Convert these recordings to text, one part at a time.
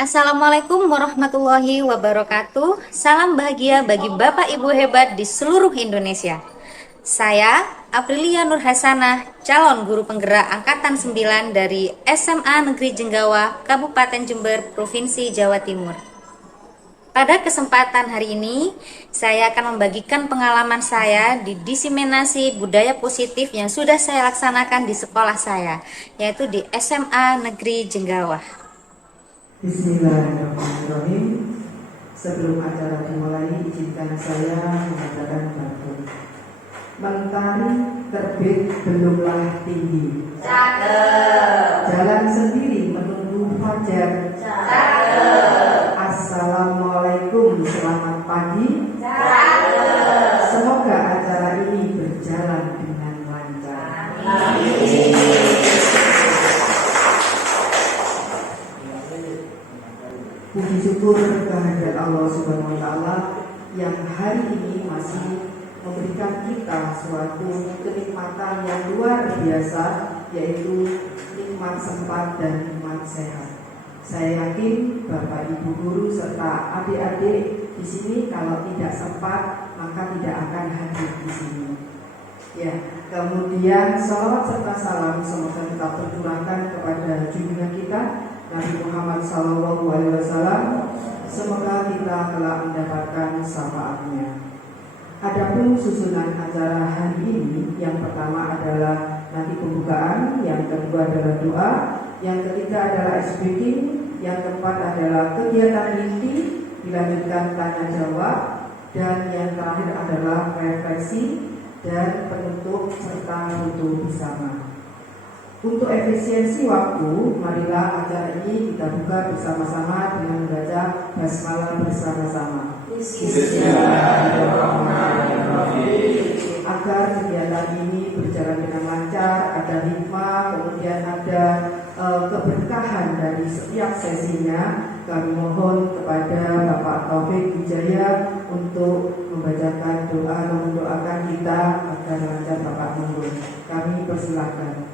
Assalamualaikum warahmatullahi wabarakatuh. Salam bahagia bagi Bapak Ibu hebat di seluruh Indonesia. Saya Aprilia Nur Hasanah, calon guru penggerak angkatan 9 dari SMA Negeri Jenggawa, Kabupaten Jember, Provinsi Jawa Timur. Pada kesempatan hari ini, saya akan membagikan pengalaman saya di diseminasi budaya positif yang sudah saya laksanakan di sekolah saya, yaitu di SMA Negeri Jenggawa. Bismillahirrahmanirrahim. Sebelum acara dimulai, izinkan saya mengatakan baku. Mentari terbit belumlah tinggi. Cakep. Jalan sendiri menunggu fajar. Cakep. Assalamualaikum, selamat pagi. Cakep. Semoga acara ini berjalan dengan lancar. Amin. Puji syukur kehadirat Allah Subhanahu wa Ta'ala yang hari ini masih memberikan kita suatu kenikmatan yang luar biasa, yaitu nikmat sempat dan nikmat sehat. Saya yakin Bapak Ibu guru serta adik-adik di sini kalau tidak sempat maka tidak akan hadir di sini. Ya, kemudian salawat serta salam semoga tetap tercurahkan kepada junjungan kita Nabi Muhammad SAW. Semoga kita telah mendapatkan syafaatnya. Adapun susunan acara hari ini, yang pertama adalah nanti pembukaan, yang kedua adalah doa, yang ketiga adalah ice breaking, yang keempat adalah kegiatan inti, dilanjutkan tanya jawab, dan yang terakhir adalah refleksi dan penutup serta foto bersama. Untuk efisiensi waktu, marilah acara ini kita buka bersama-sama dengan membaca basmalah bersama-sama. Bismillahirrahmanirrahim. Agar kegiatan ini berjalan dengan lancar, ada hikmah, kemudian ada keberkahan dari setiap sesinya. Kami mohon kepada Bapak Taufik Wijaya untuk membacakan doa dan mendoakan kita agar lancar. Bapak monggo. Kami persilakan.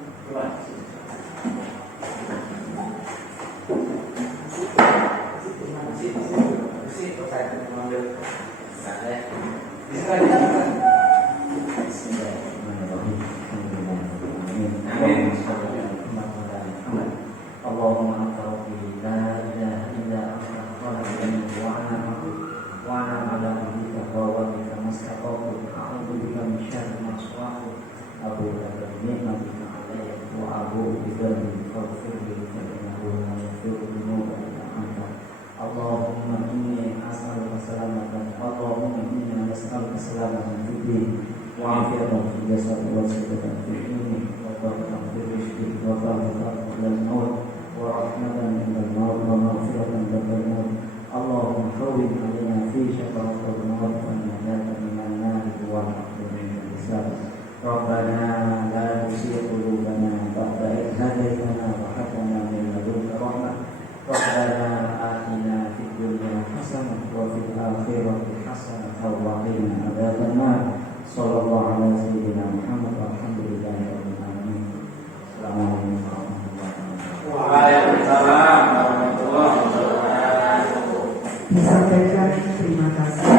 Disampaikan terima kasih.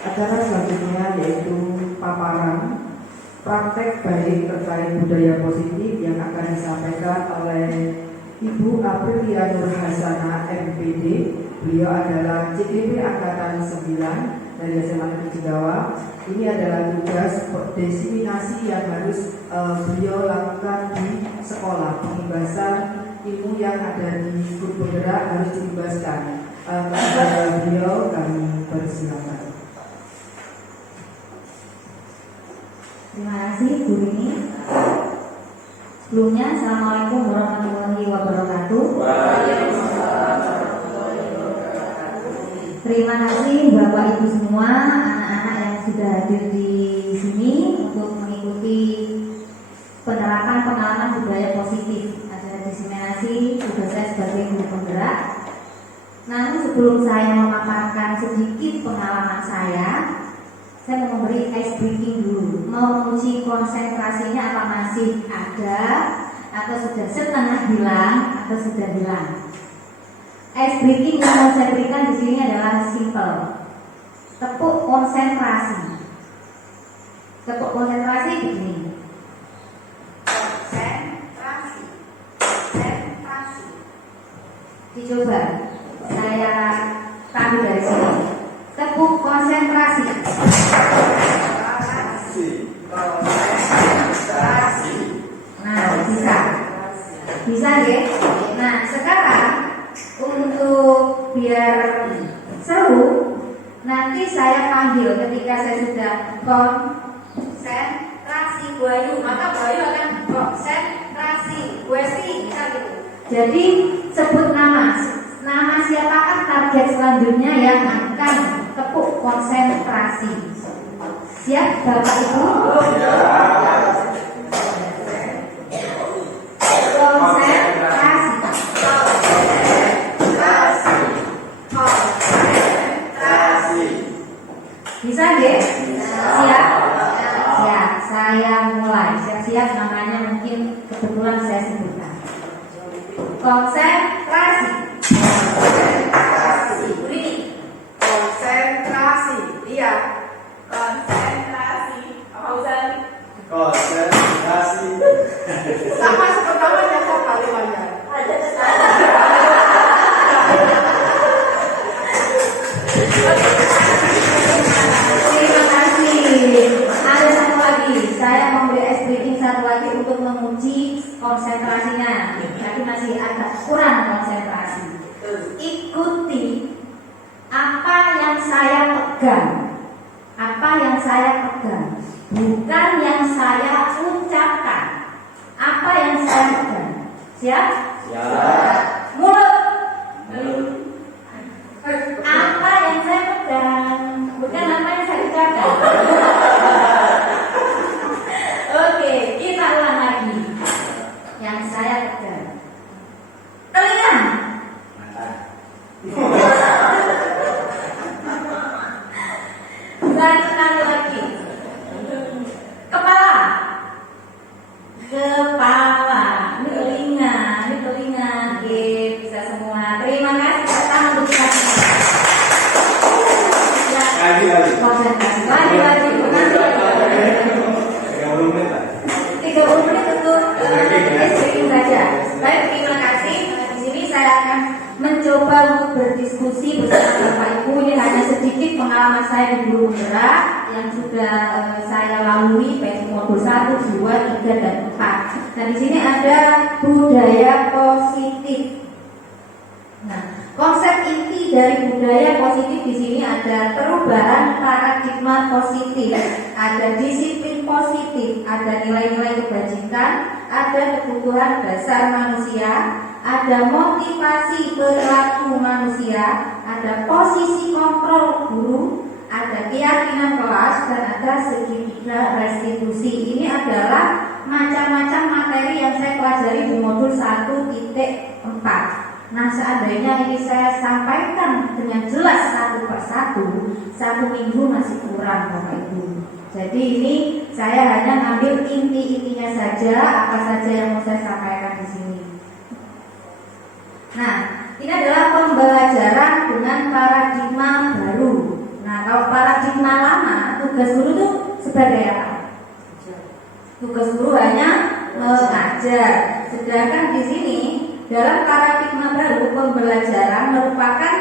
Acara selanjutnya yaitu paparan praktek baik terkait budaya positif yang akan disampaikan oleh Ibu Aprilia Nur Hasanah MPD. Beliau adalah CDP Angkatan 9 dari SMA Negeri Jenggawa. Ini adalah tugas diseminasi yang harus beliau lakukan di sekolah. Pengibasan ilmu yang ada di grup penggerak harus diibaskan. Kepada beliau kami persilakan. Terima kasih Bu Rini. Sebelumnya, Assalamualaikum warahmatullahi wabarakatuh. Terima kasih Bapak Ibu semua, anak-anak yang sudah hadir di sini untuk mengikuti penerapan pengalaman budaya positif acara diseminasi tugas saya sebagai guru penggerak. Namun sebelum saya memaparkan sedikit pengalaman saya mau memberi ice breaking dulu. Mau menguji konsentrasinya apa masih ada, atau sudah setengah hilang, atau sudah hilang. ice breaking yang mau saya berikan di sini adalah simple. Tepuk konsentrasi. Tepuk konsentrasi begini. Konsentrasi. Konsentrasi. Dicoba. Saya tampil dari sini. Tepuk konsentrasi. Konsentrasi. Nah, bisa. Bisa ya. Nah, sekarang untuk biar seru, nanti saya panggil ketika saya sudah konsentrasi Buayu, maka Buayu akan konsentrasi Buesti, misal gitu. Jadi sebut nama siapakah target selanjutnya yang akan tepuk konsentrasi. Siap Bapak Ibu? Bisa deh? Siap? Siap, saya mulai. Siap-siap namanya mungkin kebetulan saya sebutkan. Konsentrasi. Konsentrasi. Ini. Konsentrasi. Iya. Konsentrasi. Apa Ustaz? Konsentrasi. Sama seperti namanya siapa lewatnya? Terima kasih. Ada satu lagi. Saya memberi ice breaking satu lagi untuk menguji konsentrasinya. Tapi masih agak kurang konsentrasi. Ikuti apa yang saya pegang. Apa yang saya pegang. Bukan yang saya ucapkan. Apa yang saya pegang. Siap? Siap. Mulut. Apa yang saya pegang, bukan apa yang saya ucapkan. Oke, kita ulang lagi. Yang saya pegang, telinga. Dan sekali lagi, kepala. Kepala, ini telinga. Oke, bisa semua. Terima kasih datang untuk kita. Lagi. Konsentrasi lagi. Nanti 30 menit untuk streaming saja. Baik, terima kasih. Di sini saya akan mencoba untuk berdiskusi bersama Bapak Ibu. Ini hanya sedikit pengalaman saya di guru penggerak yang sudah saya lalui baik modul 1, 2, 3, dan 4. Nah, di sini ada budaya positif. Nah, konsep inti dari budaya positif di sini ada perubahan paradigma positif, ada disiplin positif, ada nilai-nilai kebajikan, ada kebutuhan dasar manusia, ada motivasi perilaku manusia, ada posisi kontrol guru, ada keyakinan kelas, dan ada segitiga restitusi. Ini adalah macam-macam materi yang saya pelajari di modul 1.4. Nah, seandainya ini saya sampaikan dengan jelas satu persatu, 1 minggu masih kurang Bapak Ibu. Jadi ini saya hanya ngambil inti-intinya saja, apa saja yang mau saya sampaikan di sini. Nah, ini adalah pembelajaran dengan paradigma baru. Nah, kalau paradigma lama, tugas guru itu sebagai apa? Tugas guru hanya mengajar. Sedangkan di sini dalam paradigma baru, pembelajaran merupakan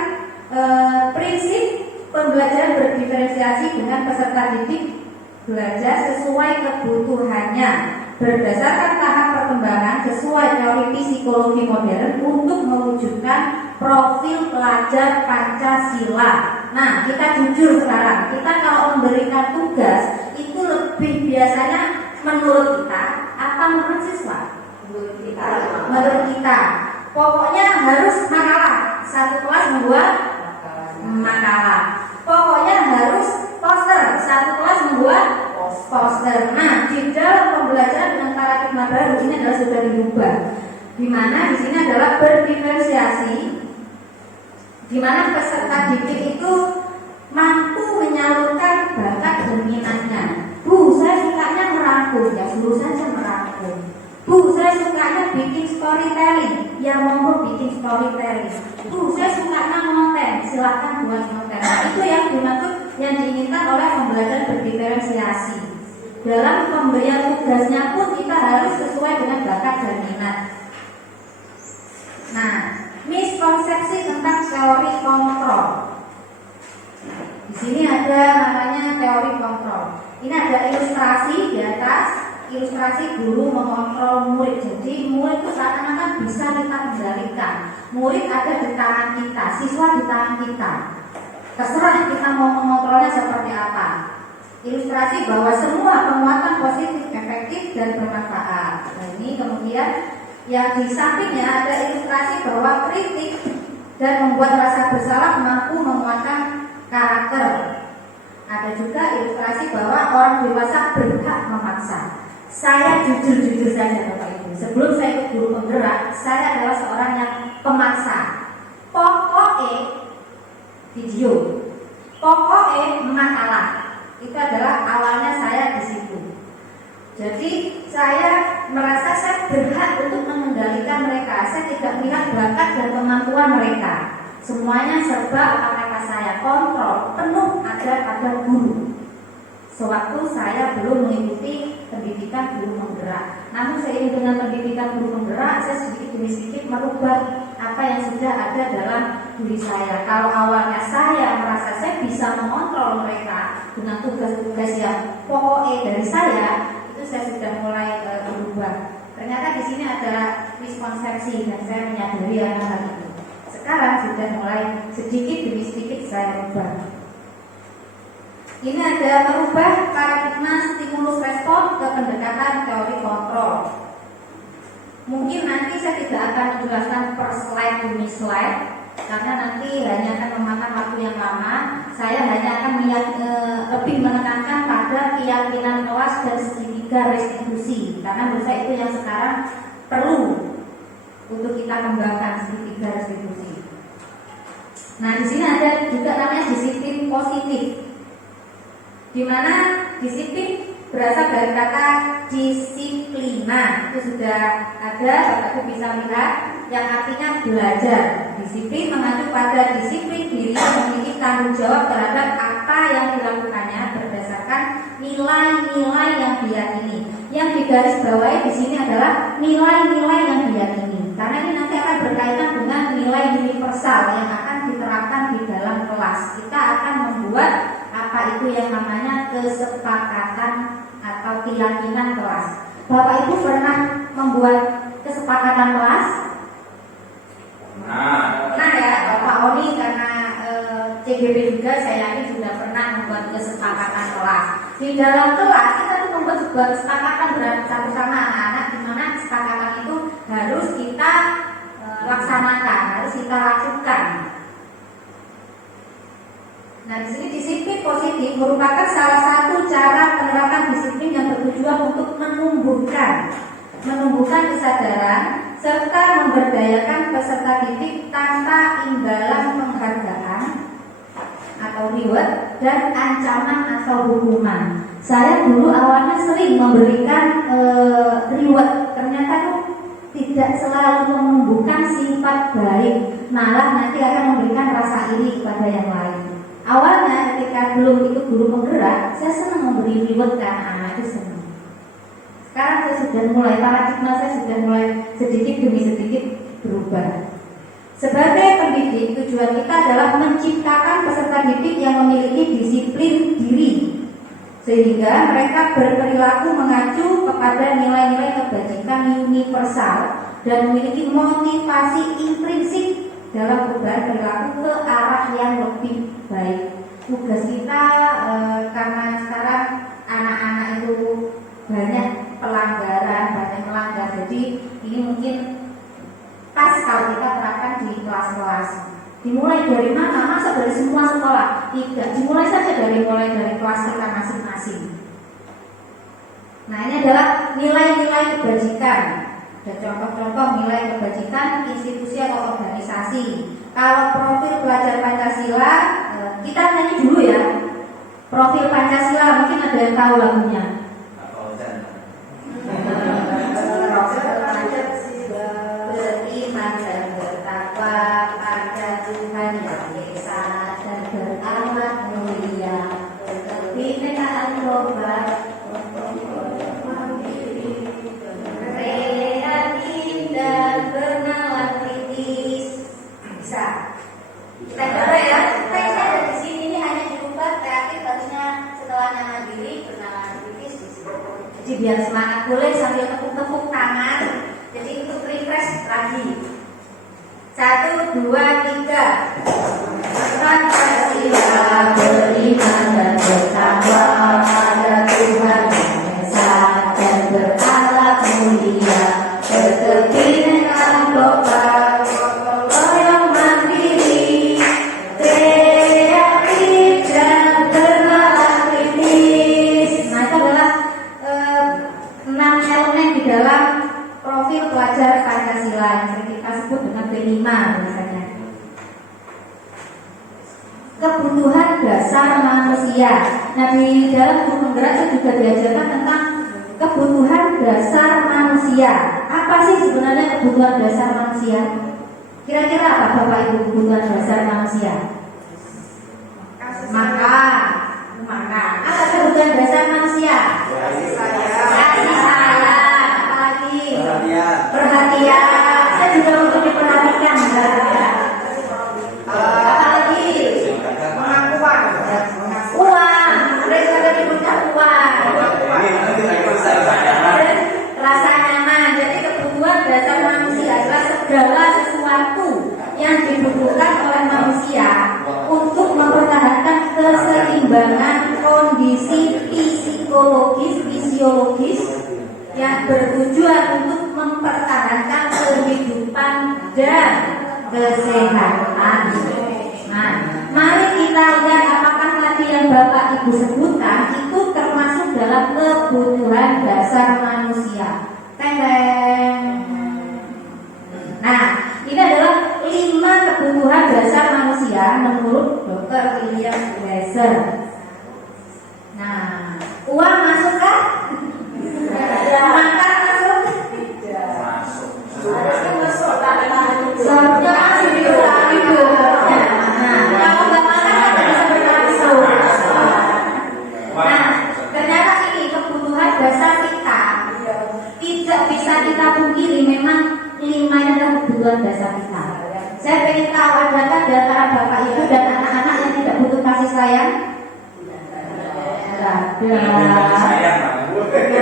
prinsip pembelajaran berdiferensiasi dengan peserta didik belajar sesuai kebutuhannya berdasarkan tahap perkembangan sesuai teori psikologi modern untuk mewujudkan profil pelajar Pancasila. Nah, kita jujur sekarang, kita kalau memberikan tugas itu lebih biasanya menurut kita apa menurut siswa? Menurut kita, pokoknya harus makalah. Satu kelas membuat makalah. Pokoknya harus poster. Satu kelas membuat poster. Nah, di dalam pembelajaran dengan paradigma baru ini adalah sudah dirubah. Di mana di sini adalah berdiferensiasi, di mana peserta didik itu mampu menyalurkan bakat dan minatnya. Bu, saya sukanya merangkum, ya suruh saja merangkum. Bu, saya sukanya bikin storytelling. Ya monggo bikin storytelling. Bu, saya sukanya konten. Silakan buat konten. Nah, itu yang dimaksud, yang diinginkan oleh pembelajaran berdiferensiasi. Dalam pemberian tugasnya pun kita harus sesuai dengan bakat dan minat. Nah, miskonsepsi tentang teori kontrol. Di sini ada namanya teori kontrol. Ini ada ilustrasi di atas. Ilustrasi guru mengontrol murid. Jadi murid itu seakan-akan bisa kita kendalikan. Murid ada di tangan kita, siswa di tangan kita. Terserah kita mau mengontrolnya seperti apa. Ilustrasi bahwa semua penguatan positif, efektif dan bermanfaat. Nah, ini kemudian yang di sampingnya ada ilustrasi bahwa kritik dan membuat rasa bersalah mampu menguatkan karakter. Ada juga ilustrasi bahwa orang dewasa berhak memaksa. Saya jujur-jujur saja Bapak Ibu, sebelum saya ikut guru penggerak, saya adalah seorang yang pemaksa. Pokoknya video, pokoknya makalah, itu adalah awalnya saya di situ. Jadi saya merasa saya berhak untuk mengendalikan mereka. Saya tidak melihat bakat dan kemampuan mereka. Semuanya serba kata saya, kontrol penuh ada pada guru. Sewaktu saya belum mengikuti pendidikan guru penggerak. Namun seiring dengan pendidikan guru penggerak, saya sedikit demi sedikit merubah apa yang sudah ada dalam diri saya. Kalau awalnya saya merasa saya bisa mengontrol mereka dengan tugas-tugas yang pokoknya dari saya, itu saya sudah mulai berubah. Ternyata di sini ada miskonsepsi dan saya menyadari hal itu. Sekarang sudah mulai sedikit demi sedikit saya ubah. Ini ada merubah paradigma stimulus respon ke pendekatan teori kontrol. Mungkin nanti saya tidak akan menjelaskan per slide demi slide, karena nanti hanya akan memakan waktu yang lama. Saya hanya akan lebih menekankan pada keyakinan kelas dan segitiga restitusi, karena menurut saya itu yang sekarang perlu untuk kita kembangkan, segitiga restitusi. Nah, di sini ada juga namanya disiplin positif, di mana disiplin berasal dari kata disiplina. Itu sudah ada, Bapak bisa lihat, yang artinya belajar. Disiplin mengacu pada disiplin diri yang memiliki tanggung jawab terhadap apa yang dilakukannya berdasarkan nilai-nilai yang diyakini. Yang digarisbawahi di sini adalah nilai-nilai yang diyakini, karena ini nanti akan berkaitan dengan nilai universal yang akan diterapkan di dalam kelas. Kita akan membuat apa itu yang namanya kesepakatan atau keyakinan kelas. Bapak Ibu pernah membuat kesepakatan kelas? Nah ya, Pak Oni karena CGB juga saya yakin sudah pernah membuat kesepakatan kelas. Di dalam kelas kita tuh membuat sebuah kesepakatan bersama-sama anak-anak, di mana kesepakatan itu harus kita laksanakan, harus kita lakukan. Nah, di sini disiplin positif merupakan salah satu cara penerapan disiplin yang bertujuan untuk menumbuhkan kesadaran serta memberdayakan peserta didik tanpa imbalan penghargaan atau reward dan ancaman atau hukuman. Saya dulu awalnya sering memberikan reward, ternyata tidak selalu menumbuhkan sifat baik, malah nanti akan memberikan rasa iri kepada yang lain. Awalnya ketika belum ikut guru penggerak, saya senang memberi reward ke anak-anak, itu senang. Sekarang saya sudah mulai, paradigma saya sudah mulai sedikit demi sedikit berubah. Sebagai pendidik, tujuan kita adalah menciptakan peserta didik yang memiliki disiplin diri, sehingga mereka berperilaku mengacu kepada nilai-nilai kebajikan universal dan memiliki motivasi intrinsik dalam perubahan perilaku ke arah yang lebih baik. Tugas kita karena sekarang anak-anak itu banyak pelanggaran, banyak melanggar, jadi ini mungkin pas kalau kita terapkan di kelas-kelas. Dimulai dari mana? Masa dari semua sekolah? Tidak, dimulai saja dari kelas kita masing-masing. Nah, ini adalah nilai-nilai kebajikan. Ada contoh-contoh nilai kebajikan institusi atau organisasi. Kalau profil pelajar Pancasila, kita nyanyi dulu ya. Profil Pancasila, mungkin ada yang tahu lagunya. Profil tobat, kreatif dan bernalar kritis. Bisa. Kita coba ya. Teksnya ada di sini, ini hanya dirubah kreatif harusnya setelahnya mandiri, bernalar kritis di sini. Jadi biar semangat boleh sambil tepuk-tepuk tangan. Jadi untuk refresh lagi. 1, 2, 3. Pancasila beriman dan bertakwa pada Tuhan Yang Esa dan berakhlak mulia, berkebinekaan global, loyal mandiri, kreatif dan bernalar kritis. Nah, itu adalah 6 elemen di dalam profil pelajar Pancasila yang sering kita sebut dengan P5 misalnya. Kebutuhan dasar manusia. Nah, di dalam buku penggerak itu juga diajarkan tentang kebutuhan dasar manusia. Apa sih sebenarnya kebutuhan dasar manusia? Kira-kira apa Bapak Ibu kebutuhan dasar manusia? Makan. Apa kebutuhan dasar manusia? Kasih sayang. Apalagi? Perhatian. Saya juga untuk diperhatikan. Apalagi? Uang. Mereka juga dibutuhkan uang. Rasa nyaman. Jadi kebutuhan dasar manusia adalah segala sesuatu yang dibutuhkan oleh manusia untuk mempertahankan keseimbangan kondisi fisiologis yang bertujuan untuk mempertahankan kehidupan dan kesehatan. Nah, mari kita lihat apakah tadi yang Bapak Ibu sebutkan itu termasuk dalam kebutuhan dasar manusia. Teng. Nah, ini adalah 5 kebutuhan dasar manusia menurut Dr. William Glasser. Nah, uang masuk kah? Makan masuk? Harusnya masuk. Seharusnya masih hidup. Nah, kalau nggak makan kan bisa berlangsung. Nah, ternyata ini kebutuhan dasar kita tidak bisa kita pungkiri. Memang 5 ini adalah kebutuhan dasar kita. Saya ingin tahu adakah di antara Bapak Ibu dan anak-anak yang tidak butuh kasih sayang?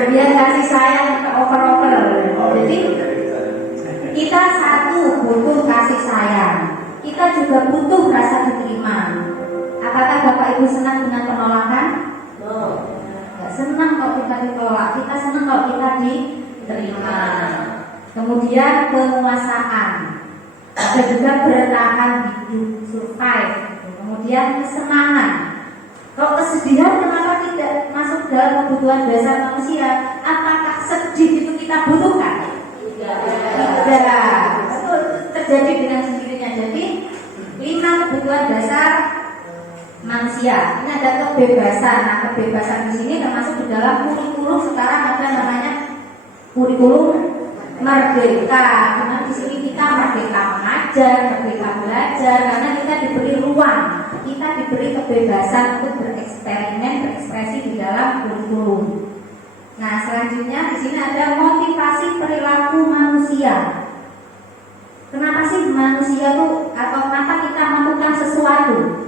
Dia kasih sayang ke over-over. Jadi kita satu butuh kasih sayang. Kita juga butuh rasa diterima. Apakah Bapak Ibu senang dengan penolakan? Gak senang kalau kita ditolak. Kita senang kalau kita diterima. Kemudian penguasaan. Ada juga bertahan hidup, survive. Kemudian kesenangan. Kalau kesedihan kenapa tidak masuk dalam kebutuhan dasar manusia? Apakah sedih itu kita butuhkan? Tidak. Itu terjadi dengan sendirinya. Jadi 5 kebutuhan dasar manusia. Ini ada kebebasan. Nah, kebebasan di sini termasuk di dalam kurikulum sekarang ada namanya kurikulum merdeka. Karena di sini kita merdeka mengajar, merdeka belajar, karena kita diberi ruang, kita diberi kebebasan untuk bereksperimen, berekspresi di dalam kurikulum. Nah, selanjutnya di sini ada motivasi perilaku manusia. Kenapa sih manusia tuh atau kenapa kita melakukan sesuatu?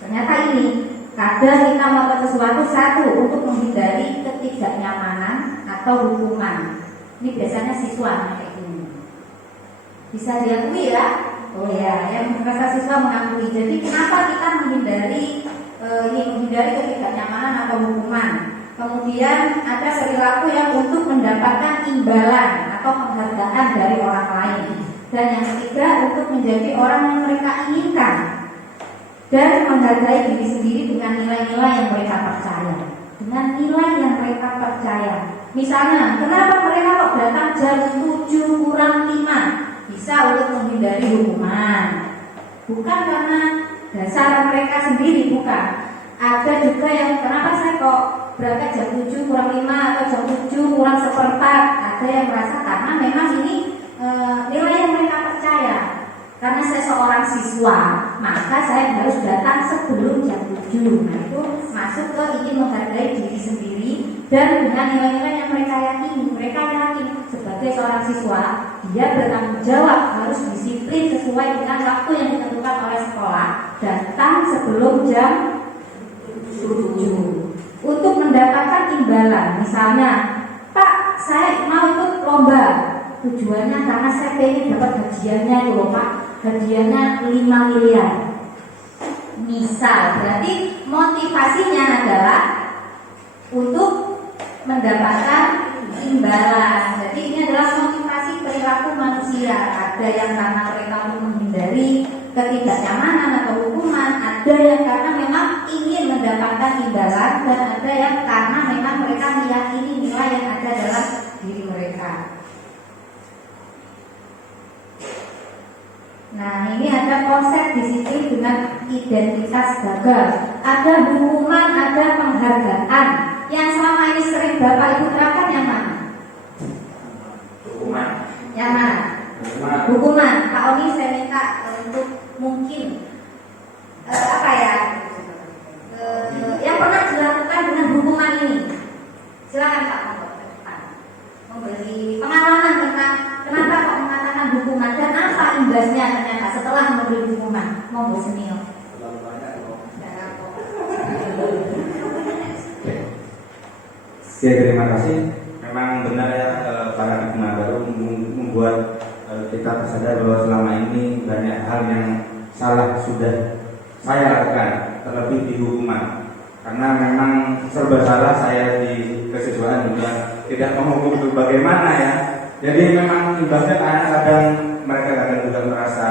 Ternyata ini kadang kita melakukan sesuatu satu untuk menghindari ketidaknyamanan atau hukuman. Ini biasanya siswa kayak gini. Bisa diakui ya? Oh ya, yang merasa siswa mengakui. Jadi kenapa kita menghindari menghindari ketidaknyamanan atau hukuman? Kemudian ada perilaku yang untuk mendapatkan imbalan atau penghargaan dari orang lain. Dan yang ketiga untuk menjadi orang yang mereka inginkan dan menghargai diri sendiri dengan nilai-nilai yang mereka percaya. Dengan nilai yang mereka percaya. Misalnya, kenapa mereka kok datang jam 7:05? Bisa untuk menghindari hukuman. Bukan karena dasar mereka sendiri, bukan. Ada juga yang kenapa saya kok berangkat jam 7:05 atau jam 7:04? Ada yang merasa karena memang ini nilai yang mereka percaya. Karena saya seorang siswa, maka saya harus datang sebelum jam 7. Nah, itu masuk ke ingin menghargai diri sendiri dan dengan nilai-nilai yang mereka yakini. Mereka yakin sebagai seorang siswa, dia bertanggung jawab, harus disiplin sesuai dengan waktu yang ditentukan oleh sekolah. Datang sebelum jam 7 untuk mendapatkan imbalan. Misalnya, Pak, saya mau ikut lomba. Tujuannya karena saya pengen dapat hadiahnya itu loh Pak, hadiahnya 5 miliar. Misal, berarti motivasinya adalah untuk mendapatkan imbalan. Jadi ini adalah motivasi perilaku manusia. Ada yang karena mereka untuk menghindari ketidaknyamanan atau hukuman, ada yang karena memang ingin mendapatkan imbalan, dan ada yang karena memang mereka meyakini nilai yang ada dalam diri mereka. Nah, ini ada konsep disiplin dengan identitas gagal. Ada hukuman, ada penghargaan. Yang selama ini sering Bapak Ibu terapkan yang mana? Hukuman. Yang mana? Hukuman. Pak Oni saya minta untuk mungkin yang pernah dilakukan dengan hukuman ini. Silakan Pak memberi pengalaman tentang kenapa kok mengatakan hukuman dan apa imbasnya ternyata setelah memberi hukuman. Monggo senior. Ya, terima kasih. Memang benar ya, para hikmah baru membuat kita tersadar bahwa selama ini banyak hal yang salah sudah saya lakukan, terlebih di hukuman. Karena memang serba salah saya di kesiswaan juga tidak menghukum itu bagaimana ya. Jadi memang imbasnya kadang mereka kadang juga merasa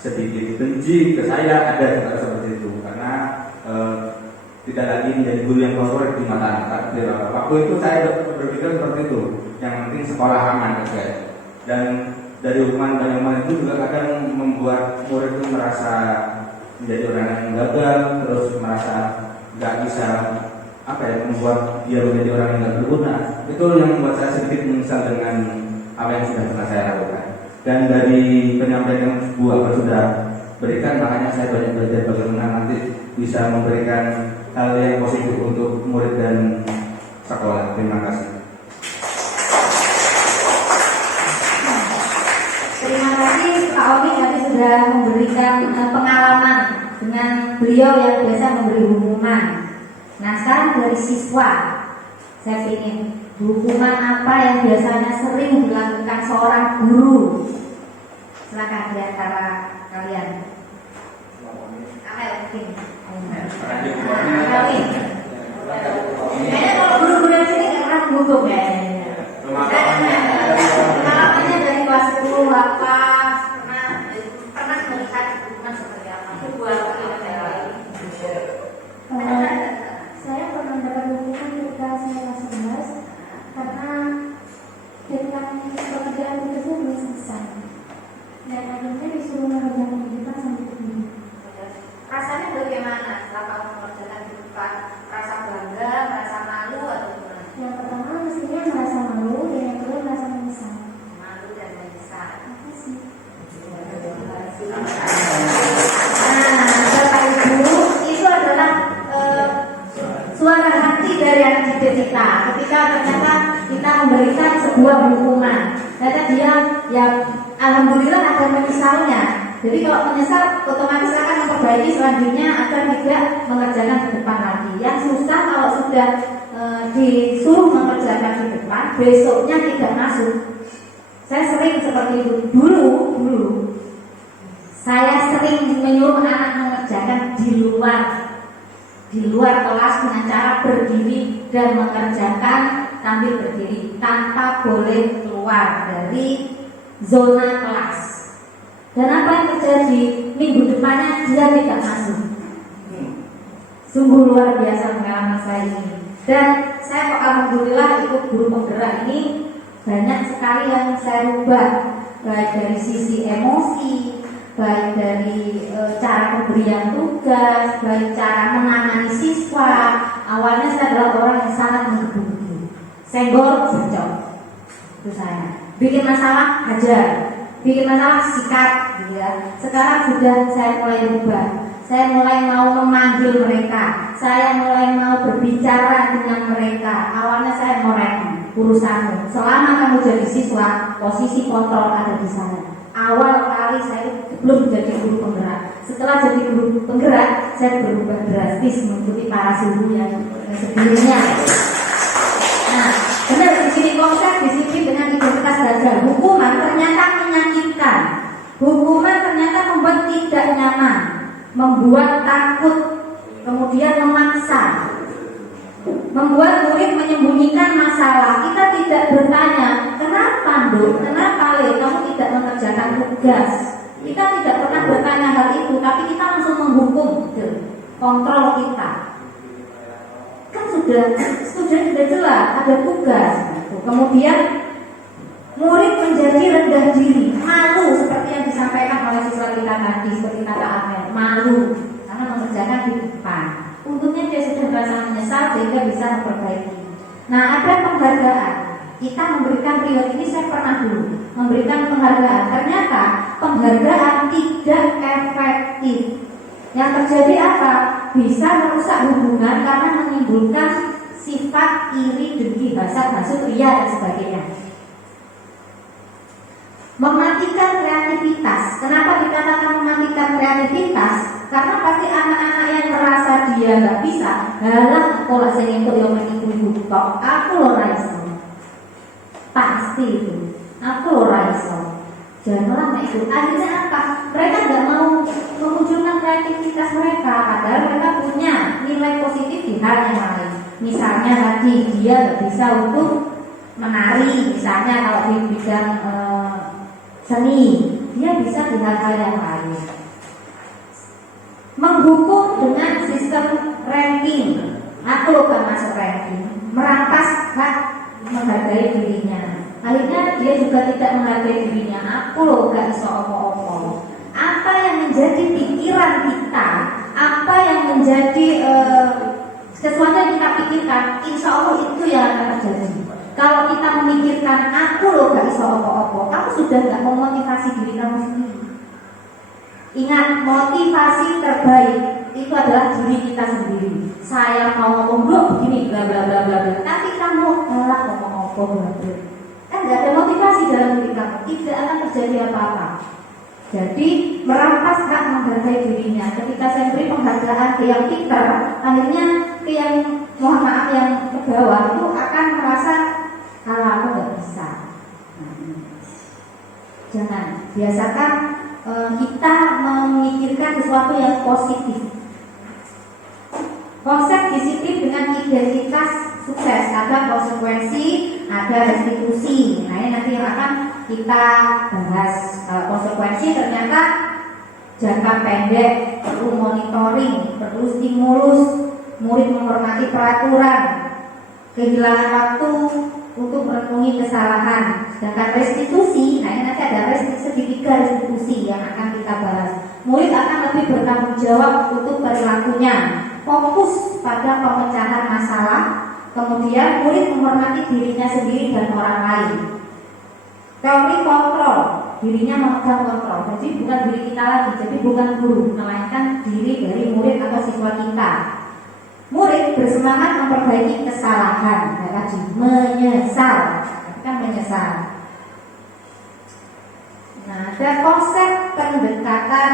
sedikit benci ke saya, ada juga seperti itu. Karena tidak lagi menjadi guru yang favorit di mata anak. Waktu itu saya berpikir seperti itu. Yang penting sekolah aman saja. Dan dari hukuman itu juga kadang membuat murid itu merasa menjadi orang yang gagal, terus merasa nggak bisa membuat dia menjadi orang yang nggak berguna. Itu yang membuat saya sedikit menyesal dengan apa yang sudah pernah saya lakukan. Dan dari penyampaian yang Bu Akbar sudah berikan, makanya saya banyak belajar bagaimana nanti bisa memberikan hal yang positif untuk murid dan sekolah. Terima kasih. Terima kasih Pak Oni tadi sudah memberikan pengalaman dengan beliau yang biasa memberi hukuman. Nah, sekarang dari siswa, saya ingin hukuman apa yang biasanya sering dilakukan seorang guru? Silakan di antara kalian. Amel, mungkin. Kayaknya kalau guru-guru yang sini nggak pernah menghukum ya. Pengalamannya dari kelas 10 apa pernah melihat hukuman seperti apa? Saya pernah mendapat hukuman ketika saya kelas 11 karena deadline pekerjaan itu belum selesai dan akhirnya disuruh mengerjakan di depan sampai berdiri. Rasanya bagaimana setelah kamu mengerjakan di depan? Rasa bangga, merasa malu atau gimana? Yang pertama mestinya merasa malu dan yang kedua merasa menyesal. Malu dan menyesal. Apa sih? Nah, Bapak Ibu, itu adalah suara hati dari anak didik kita ketika ternyata kita memberikan sebuah hukuman. Ternyata dia yang alhamdulillah ada menyesalnya. Jadi kalau menyesal otomatis akan memperbaiki selanjutnya agar tidak mengerjakan di depan lagi. Yang susah kalau sudah disuruh mengerjakan di depan, besoknya tidak masuk. Saya sering seperti itu. Dulu saya sering menyuruh anak mengerjakan di luar kelas dengan cara berdiri dan mengerjakan sambil berdiri tanpa boleh keluar dari zona kelas. Dan apa yang terjadi? Minggu depannya dia tidak masuk. Sungguh luar biasa pengalaman saya ini. Dan saya kok alhamdulillah ikut guru penggerak ini banyak sekali yang saya rubah, baik dari sisi emosi, baik dari cara pemberian tugas, baik cara menangani siswa. Awalnya saya adalah orang yang sangat menggebu-gebu, senggol, bencong. Itu saya. Bikin masalah, hajar. bikin masalah sikat, gitu ya. Sekarang sudah saya mulai berubah. Saya mulai mau memanggil mereka. Saya mulai mau berbicara dengan mereka. Awalnya saya merem urusanmu. Selama kamu jadi siswa, posisi kontrol ada di sana. Awal kali saya belum jadi guru penggerak. Setelah jadi guru penggerak, saya berubah drastis mengikuti para suhu yang sebelumnya. Nah, benar di sini konsep disiplin dengan identitas belajar. Hukuman ternyata menyakitkan. Hukuman ternyata membuat tidak nyaman, membuat takut, kemudian memaksa, membuat murid menyembunyikan masalah. Kita tidak bertanya, kenapa Nduk, kenapa Le, kamu tidak mengerjakan tugas. Kita tidak pernah bertanya hal itu, tapi kita langsung menghukum, kontrol kita. Kan sudah jelas ada tugas. Kemudian murid menjadi rendah diri, malu seperti yang disampaikan oleh siswa kita tadi, seperti kata Amel, malu karena mengerjakan di depan. Untungnya dia sudah merasa menyesal sehingga bisa memperbaiki. Nah, ada penghargaan. Kita memberikan reward ini, saya pernah dulu memberikan penghargaan. Ternyata penghargaan tidak efektif. Yang terjadi apa? Bisa merusak hubungan karena menimbulkan sifat iri, dengki, hasad, hasut, ria dan sebagainya. Mematikan kreativitas. Kenapa dikatakan mematikan kreativitas? Karena pasti anak-anak yang merasa dia nggak bisa, halah aku lah sing entuk yo meniku tok. Aku ora iso. Pasti itu. Aku ora iso. Janganlah itu. Akhirnya apa? Mereka nggak mau memunculkan kreativitas mereka, padahal mereka punya nilai positif di hal yang lain. Misalnya tadi dia nggak bisa untuk menari, misalnya kalau di bidang seni, dia bisa di hal-hal yang lain. Menghukum dengan sistem ranking. Aku gak masuk ranking, merampas hak menghargai dirinya. Akhirnya dia juga tidak menghargai dirinya. Aku loh gak iso opo-opo. Apa yang menjadi pikiran kita, apa yang menjadi sesuatu yang kita pikirkan, insya Allah itu yang akan terjadi. Kalau kita memikirkan aku loh gak iso opo-opo, kamu sudah gak memotivasi diri kamu sendiri. Ingat, motivasi terbaik itu adalah diri kita sendiri. Saya mau ngomong dulu begini, bla bla bla bla bla. Tapi kamu malah ngomong bla bla. Kan gak ada motivasi dalam diri kamu, tidak akan terjadi apa-apa. Jadi merampas hak menghargai dirinya. Ketika saya beri penghargaan ke yang pintar, akhirnya ke yang mohon maaf yang ke bawah itu akan merasa kalau aku nggak bisa. Jangan biasakan kita memikirkan sesuatu yang positif. Konsep disiplin dengan identitas sukses, ada konsekuensi, ada restitusi. Nah, ini nanti yang akan kita bahas. Konsekuensi ternyata jangka pendek, perlu monitoring, perlu stimulus, murid menghormati peraturan, kehilangan waktu untuk merenungi kesalahan. Sedangkan restitusi, nah ini nanti ada segitiga restitusi yang akan kita bahas. Murid akan lebih bertanggung jawab untuk perilakunya, fokus pada pemecahan masalah. Kemudian murid menghormati dirinya sendiri dan orang lain. Teori kontrol, dirinya memegang kontrol. Jadi bukan diri kita lagi, jadi bukan guru, melainkan diri dari murid atau siswa kita. Murid bersemangat memperbaiki kesalahan, menyesal, kan menyesal. Nah, ada konsep pendekatan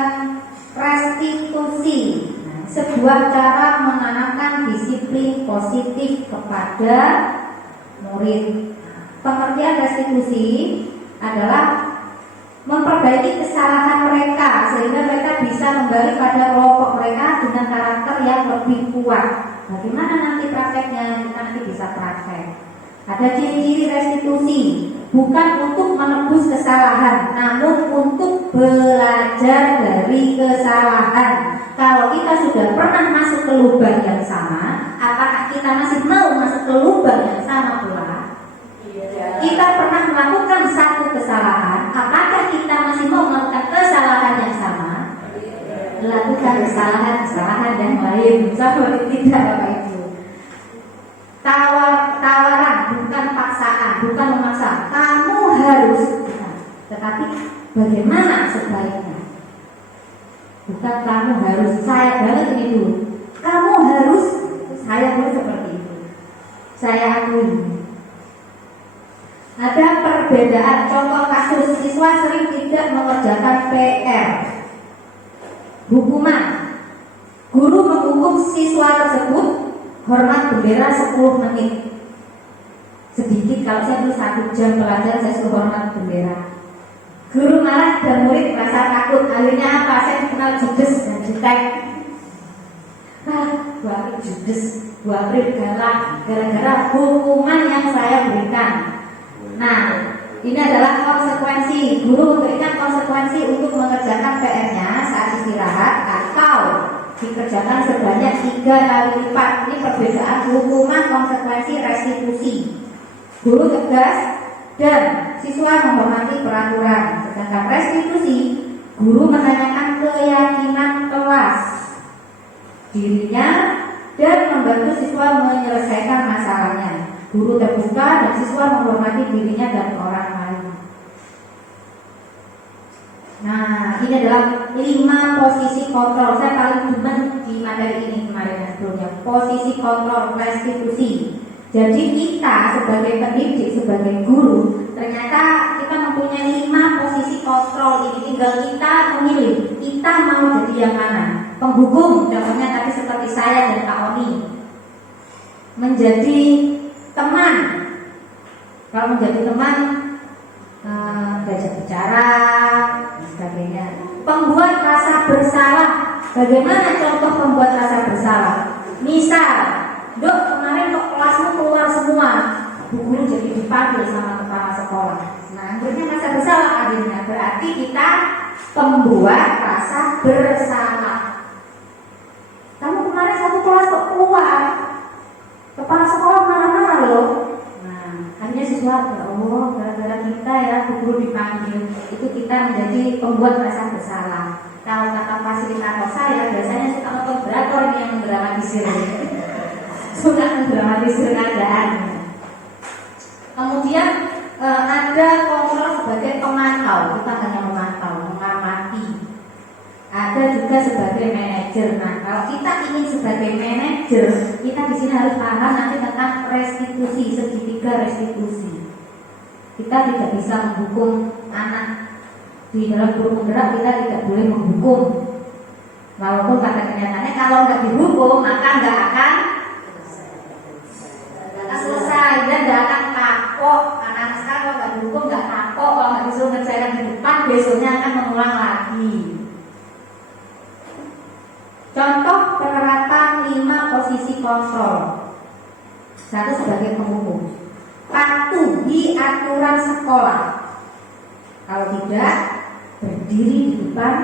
restitusi. Nah, sebuah cara menanamkan disiplin positif kepada murid. Pengertian restitusi adalah memperbaiki kesalahan mereka sehingga mereka bisa kembali pada kelompok mereka dengan karakter yang lebih kuat. Bagaimana nanti prakteknya? Kita nanti bisa praktek. Ada ciri-ciri restitusi, bukan untuk menebus kesalahan, namun untuk belajar dari kesalahan. Kalau kita sudah pernah masuk ke lubang yang sama, apakah kita masih mau masuk ke lubang yang sama pula? Kita pernah melakukan satu kesalahan, apakah kita masih mau melakukan kesalahan yang sama? Melakukan kesalahan yang lain, seperti tidak Bapak Ibu. Tawaran bukan paksaan, bukan memaksa. Kamu harus, tetapi bagaimana sebaiknya. Bukan kamu harus, saya banget ini dulu. Kamu harus, saya harus seperti itu. Saya akui. Ada perbedaan contoh kasus siswa sering tidak mengerjakan PR. Hukuman. Guru menghukum siswa tersebut hormat bendera 10 menit. Sedikit, kalau saya dulu 1 jam pelajaran saya suruh hormat bendera. Guru marah dan murid merasa takut. Akhirnya apa? Saya dikenal judes dan jutek. Bu April judes, Bu April galak, gara-gara hukuman yang saya berikan. Nah, ini adalah konsekuensi. Guru memberikan konsekuensi untuk mengerjakan PR-nya saat istirahat atau dikerjakan sebanyak 3 kali lipat. Ini perbedaan hukuman, konsekuensi, restitusi. Guru tegas dan siswa menghormati peraturan. Sedangkan restitusi, guru menanyakan keyakinan kelas, dirinya, dan membantu siswa menyelesaikan masalahnya. Guru terbuka dan siswa menghormati dirinya dan orang lain. Nah, ini adalah 5 posisi kontrol. Saya paling demen di materi ini kemarin sebelumnya. Posisi kontrol, restitusi. Jadi kita sebagai pendidik, sebagai guru, ternyata kita mempunyai 5 posisi kontrol ini. Tinggal kita memilih, kita mau jadi yang mana. Penghukum contohnya tadi seperti saya dan Pak Oni. Menjadi teman. Kalau menjadi teman, diajak bicara, dan sebagainya. Pembuat rasa bersalah. Bagaimana contoh pembuat rasa bersalah? Misal, Dok, kemarin kok kelasmu keluar semua. Bu guru jadi dipanggil sama kepala sekolah. Nah, akhirnya rasa bersalah akhirnya. Berarti kita pembuat rasa bersalah. Kamu kemarin satu kelas kok keluar, kepala sekolah marah-marah loh. Nah, akhirnya siswa, oh gara-gara kita ya bu guru dipanggil. Itu kita menjadi pembuat rasa bersalah. Kalau kata fasilitator saya biasanya suka moderator ini yang mendramatisir. Suka mendramatisir keadaan. Kemudian ada kontrol sebagai pemantau. Kita hanya memantau, mengamati. Ada juga sebagai manajer. Nah, kalau kita ingin sebagai manajer, kita di sini harus paham nanti tentang restitusi, segitiga restitusi. Kita tidak bisa menghukum anak. Di dalam guru penggerak kita tidak boleh menghukum. Walaupun pada kenyataannya kalau nggak dihukum maka nggak akan selesai dan nggak akan kapok. Anak-anak sekarang kalau nggak dihukum nggak kapok. Kalau nggak disuruh ngerjakan di depan besoknya akan mengulang lagi. Contoh penerapan 5 posisi kontrol. 1 sebagai penghukum. Patuhi aturan sekolah. Kalau tidak, berdiri di depan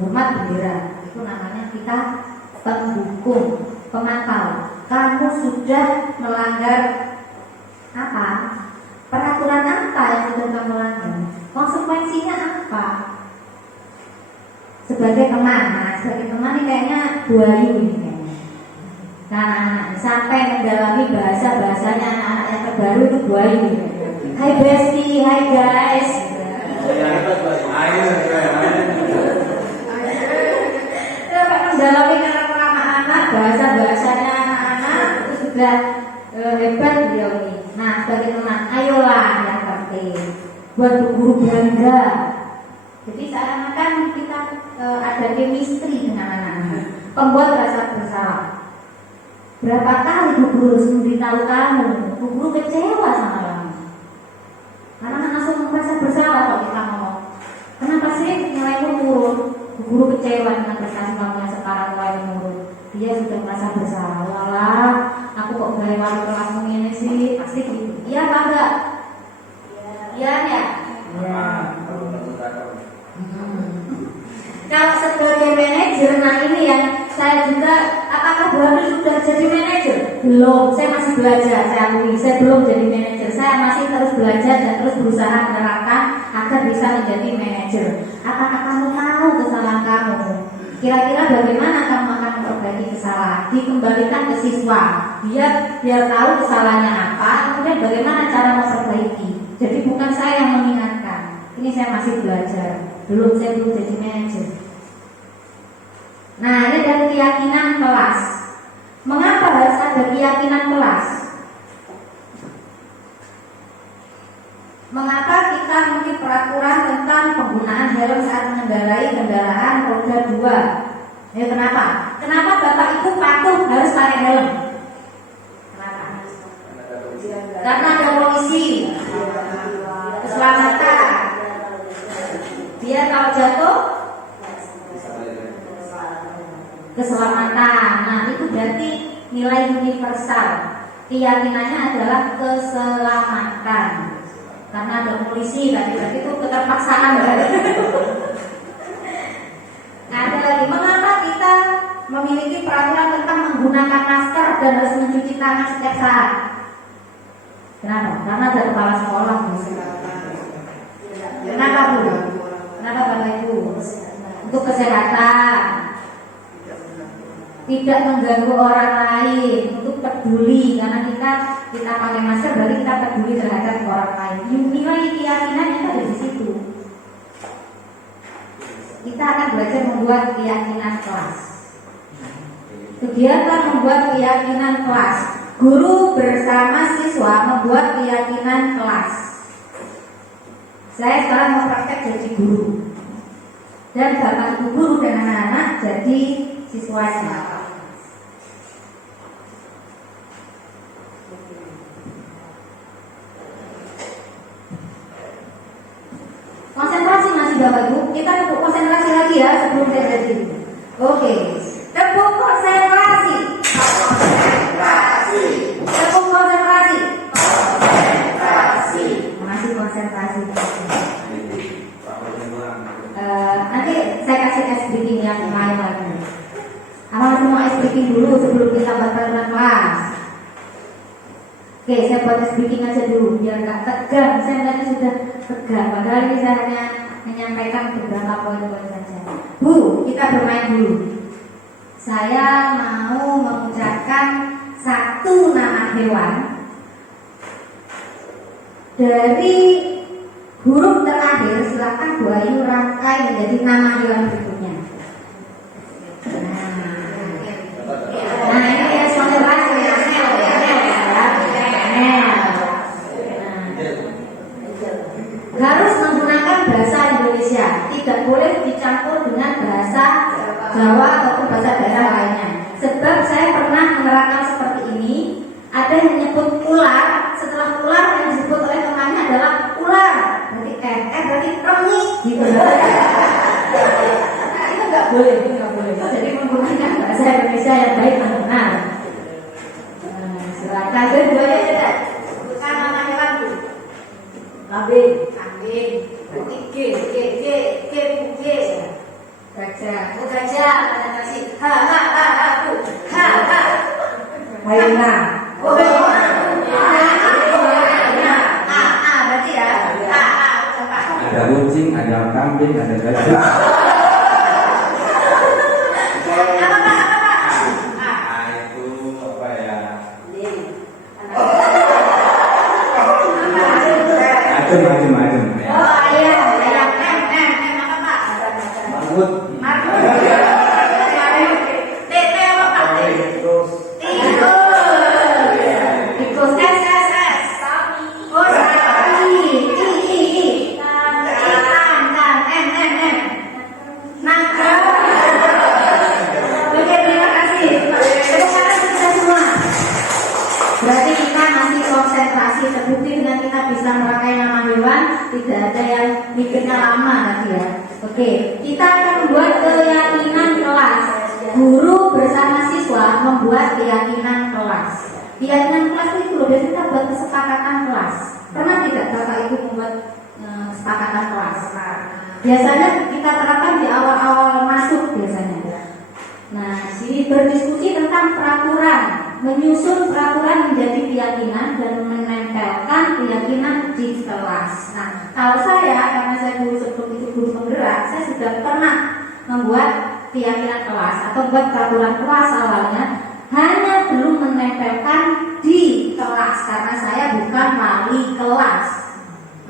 hormat bendera. Itu namanya kita penghukum, pemantau. Kamu sudah melanggar apa? Peraturan apa yang sudah kamu langgar? Konsekuensinya apa? Sebagai teman, nah, sebagai teman ini kayaknya buayu ini kayaknya. Nah, sampai mendalami bahasanya anak-anak yang terbaru itu buayu. Hai bestie, hai guys. Sampai mendalami karakter anak-anak, bahasanya anak-anak itu sudah hebat beliau ini. Nah, sebagai teman, ayolah yang penting buat guru bangga. Jadi seakan-akan kita ada chemistry dengan anak-anak. Pembuat rasa bersalah. Berapa kali bu guru harus memberitahu kamu, bu guru kecewa sama kamu. Anak-anak langsung merasa bersalah kalau kita ngomong. Kenapa sih nilaimu turun? Bu guru kecewa dengan prestasi kamu yang sekarang mulai menurun. Dia sudah merasa bersalah. Walah, aku kok gak wali kelasmu ini sih? Pasti gitu. Iya apa enggak? Iya ya. Iya. Kalau sebagai manajer, nah ini yang saya juga, apakah Bu April sudah jadi manajer? Belum, saya masih belajar, saya akui, saya belum jadi manajer. Saya masih terus belajar dan terus berusaha menerapkan agar bisa menjadi manajer. Apakah kamu tahu kesalahan kamu? Kira-kira bagaimana kamu akan memperbaiki kesalahan? Dikembalikan ke siswa, biar tahu kesalahannya apa, kemudian bagaimana cara memperbaiki. Jadi bukan saya yang mengingatkan. Ini saya masih belajar, saya belum jadi manajer. Nah, ini dari keyakinan kelas. Mengapa harus ada keyakinan kelas? Mengapa kita memiliki peraturan tentang penggunaan helm saat mengendarai kendaraan roda 2? Kenapa? Kenapa Bapak Ibu patuh harus pakai helm? Kenapa? Karena ada polisi, keselamatan. Dia kalau jatuh, keselamatan. Nah, itu berarti nilai universal. Keyakinannya adalah keselamatan. Karena ada polisi, berarti itu keterpaksaan. Ada lagi, mengapa kita memiliki peraturan tentang menggunakan masker dan harus mencuci tangan setiap saat? Kenapa? Karena ada kepala sekolah. Kenapa Bu? Kenapa Bapak Ibu? Untuk kesehatan, tidak mengganggu orang lain, untuk peduli. Karena kita pakai masker berarti kita peduli terhadap orang lain. Nilai keyakinan yang ada di situ. Kita akan belajar membuat keyakinan kelas. Kegiatan membuat keyakinan kelas. Guru bersama siswa membuat keyakinan kelas. Saya sekarang mau praktek jadi guru, dan Bapak Ibu guru dan anak-anak jadi siswanya. Konsentrasi masih Bapak Ibu. Kita tepuk konsentrasi lagi ya sebelum saya jadi. Oke. Tepuk konsentrasi. Tepuk konsentrasi. Masih konsentrasi. Nanti saya kasih ice breaking yang lain lagi. Awal semua ice breaking dulu sebelum kita bertanya kelas. Oke, saya buat ice breaking aja dulu biar nggak tegang. Saya nanti sudah tegang. Padahal ini saya hanya menyampaikan beberapa poin-poin saja. Bu, kita bermain dulu. Saya mau mengucapkan satu nama hewan dari huruf terakhir. Silakan Bu Ayu rangkai menjadi nama hewan berikutnya. Nah ini ya konsentrasi ya. Harus menggunakan bahasa Indonesia, tidak boleh dicampur dengan bahasa Jawa ataupun bahasa daerah lainnya. Sebab saya pernah menerapkan seperti ini. Ada yang menyebut ular, setelah ular yang disebut oleh temannya adalah ular. Berarti rengik gitu. Nah, itu nggak boleh, Jadi menggunakan bahasa Indonesia yang baik dan benar. Silakan kedua ya. Bukan nama hewan Bu. Kambing. Berarti G. Gajah. Gajah. Kasih. Bu. Hyena. Berarti ya. Ada kucing, ada kambing, ada gajah. Itu apa ya? Macam. Oh ayam. Apa Pak? Mangut. TP apa Pak? Tikus. S. Oh sapi. I. Ikan. Naga. Oke, terima kasih. Tepuk tangan kita semua. Berarti kita masih konsentrasi. Terbukti dengan kita bisa merangkai nama hewan, tidak ada yang mikirnya lama tadi ya. Oke, kita akan membuat keyakinan kelas. Guru bersama siswa membuat keyakinan kelas. Keyakinan kelas itu loh, biasanya kita buat kesepakatan kelas. Pernah tidak Bapak Ibu membuat kesepakatan kelas? Biasanya kita terapkan di awal-awal masuk biasanya. Nah, sini berdiskusi tentang peraturan, menyusun peraturan menjadi keyakinan dan menempelkan keyakinan di kelas. Nah, kalau saya, karena saya dulu sebelum itu guru penggerak, saya sudah pernah membuat keyakinan kelas atau buat peraturan kelas awalnya, hanya belum menempelkan di kelas karena saya bukan wali kelas.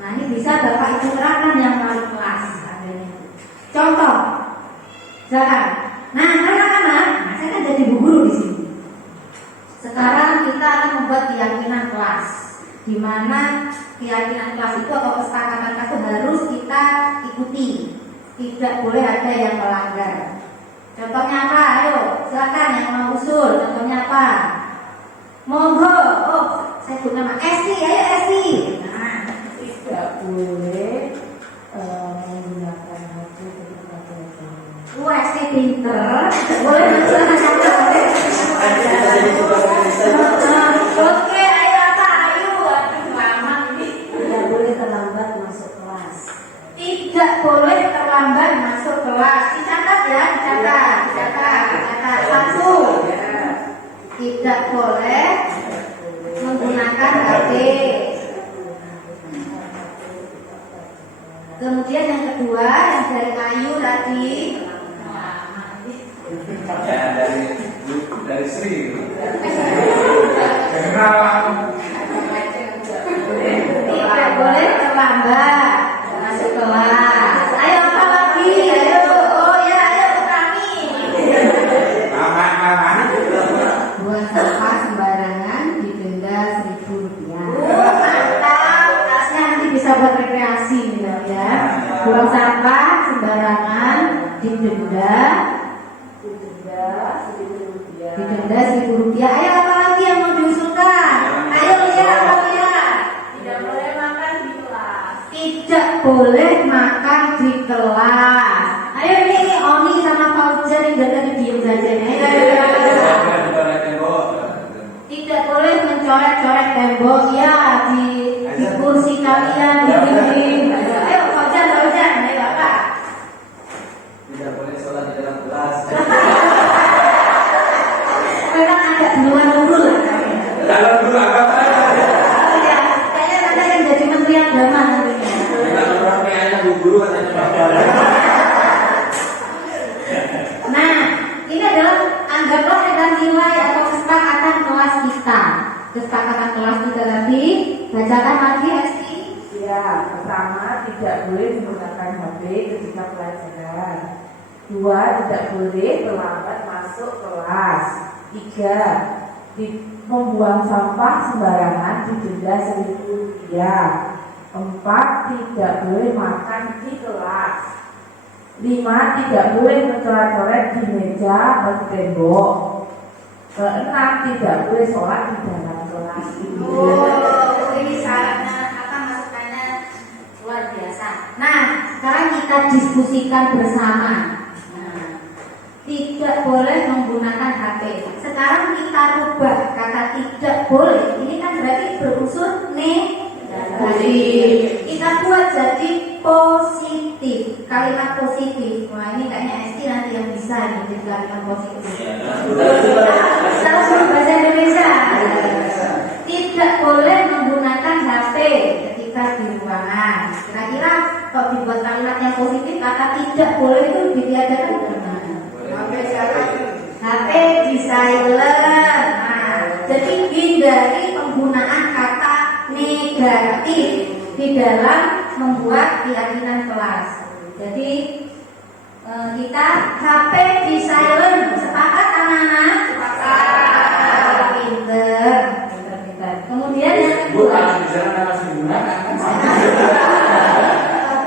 Nah, Nah, ini bisa Bapak Ibu terapkan yang wali kelas adanya. Contoh, misalkan, nah anak-anak, nah saya kan jadi bu guru di sini. Sekarang kita akan membuat keyakinan kelas, di mana keyakinan kelas itu atau kesepakatan kelas itu harus kita ikuti, tidak boleh ada yang melanggar. Contohnya apa? Ayo, silakan yang mau usul. Contohnya apa? Monggo. Oh, saya sebut nama Esti. Ayo Esti. Nah, Tidak boleh menggunakan HP ketika belajar. Esti pinter. Boleh masuk. Oke, ayo apa? Ayo. Aduh, lama nih. Tidak boleh terlambat masuk kelas. Tidak boleh terlambat masuk kelas. Dicatat ya, dicatat. Satu, tidak boleh menggunakan HP. Kemudian yang kedua, yang dari Ayu tadi, Ya, dari Sri. tidak boleh terlambat masuk kelas. Ayo apa lagi? Ayo, oh ya, ayo kami. Buang sampah sembarangan didenda Rp1.000. Mantap, tasnya nanti bisa buat rekreasi ya. Buang sampah sembarangan didenda Rp1.000. Ayo apa lagi yang mau diusulkan? Ayo lihat apa lihat? Tidak boleh makan di kelas. Tidak boleh makan di kelas. Ayo ini Oni sama Fauzer yang dari tadi diem saja. Ayo. Tidak boleh mencoret-coret tembok ya di kursi kalian di dinding. Ayo Fauzer, ayo Bapak. Tidak boleh sholat di dalam kelas. Memang agak duluan dulu lah. Dalam dulu agama. Oh ya, kayaknya nanti akan jadi menteri agama nantinya. Kita orang kayaknya bu guru katanya bapak. Nah, ini adalah anggaplah ada nilai atau kesepakatan kelas kita. Kesepakatan kelas kita tadi, bacakan lagi Esti. Ya, pertama tidak boleh menggunakan HP ketika pelajaran. 2, tidak boleh terlambat masuk kelas. 3, membuang sampah sembarangan didenda Rp1.000. 4, tidak boleh makan di kelas. 5, tidak boleh mencoret-coret di meja atau di tembok. 6, tidak boleh sholat di dalam kelas. Oh, ini syaratnya apa masukannya luar biasa. Nah, sekarang kita diskusikan bersama. Nah, tidak boleh menggunakan HP. Sekarang kita rubah kata tidak boleh. Ini kan berarti berunsur negatif. Kita buat jadi positif. Kalimat positif. Wah, ini kayaknya Esti nanti yang bisa nih jadi kalimat positif. Kita suruh bahasa Indonesia. Tidak boleh menggunakan HP ketika di ruangan. Kira-kira kalau dibuat kalimat yang positif, kata tidak boleh itu ditiadakan bagaimana? HP di silent. Nah, jadi hindari penggunaan kata negatif di dalam membuat keyakinan kelas. Jadi kita HP di silent. Sepakat anak-anak? Sepakat. Pinter. Kemudian yang kedua,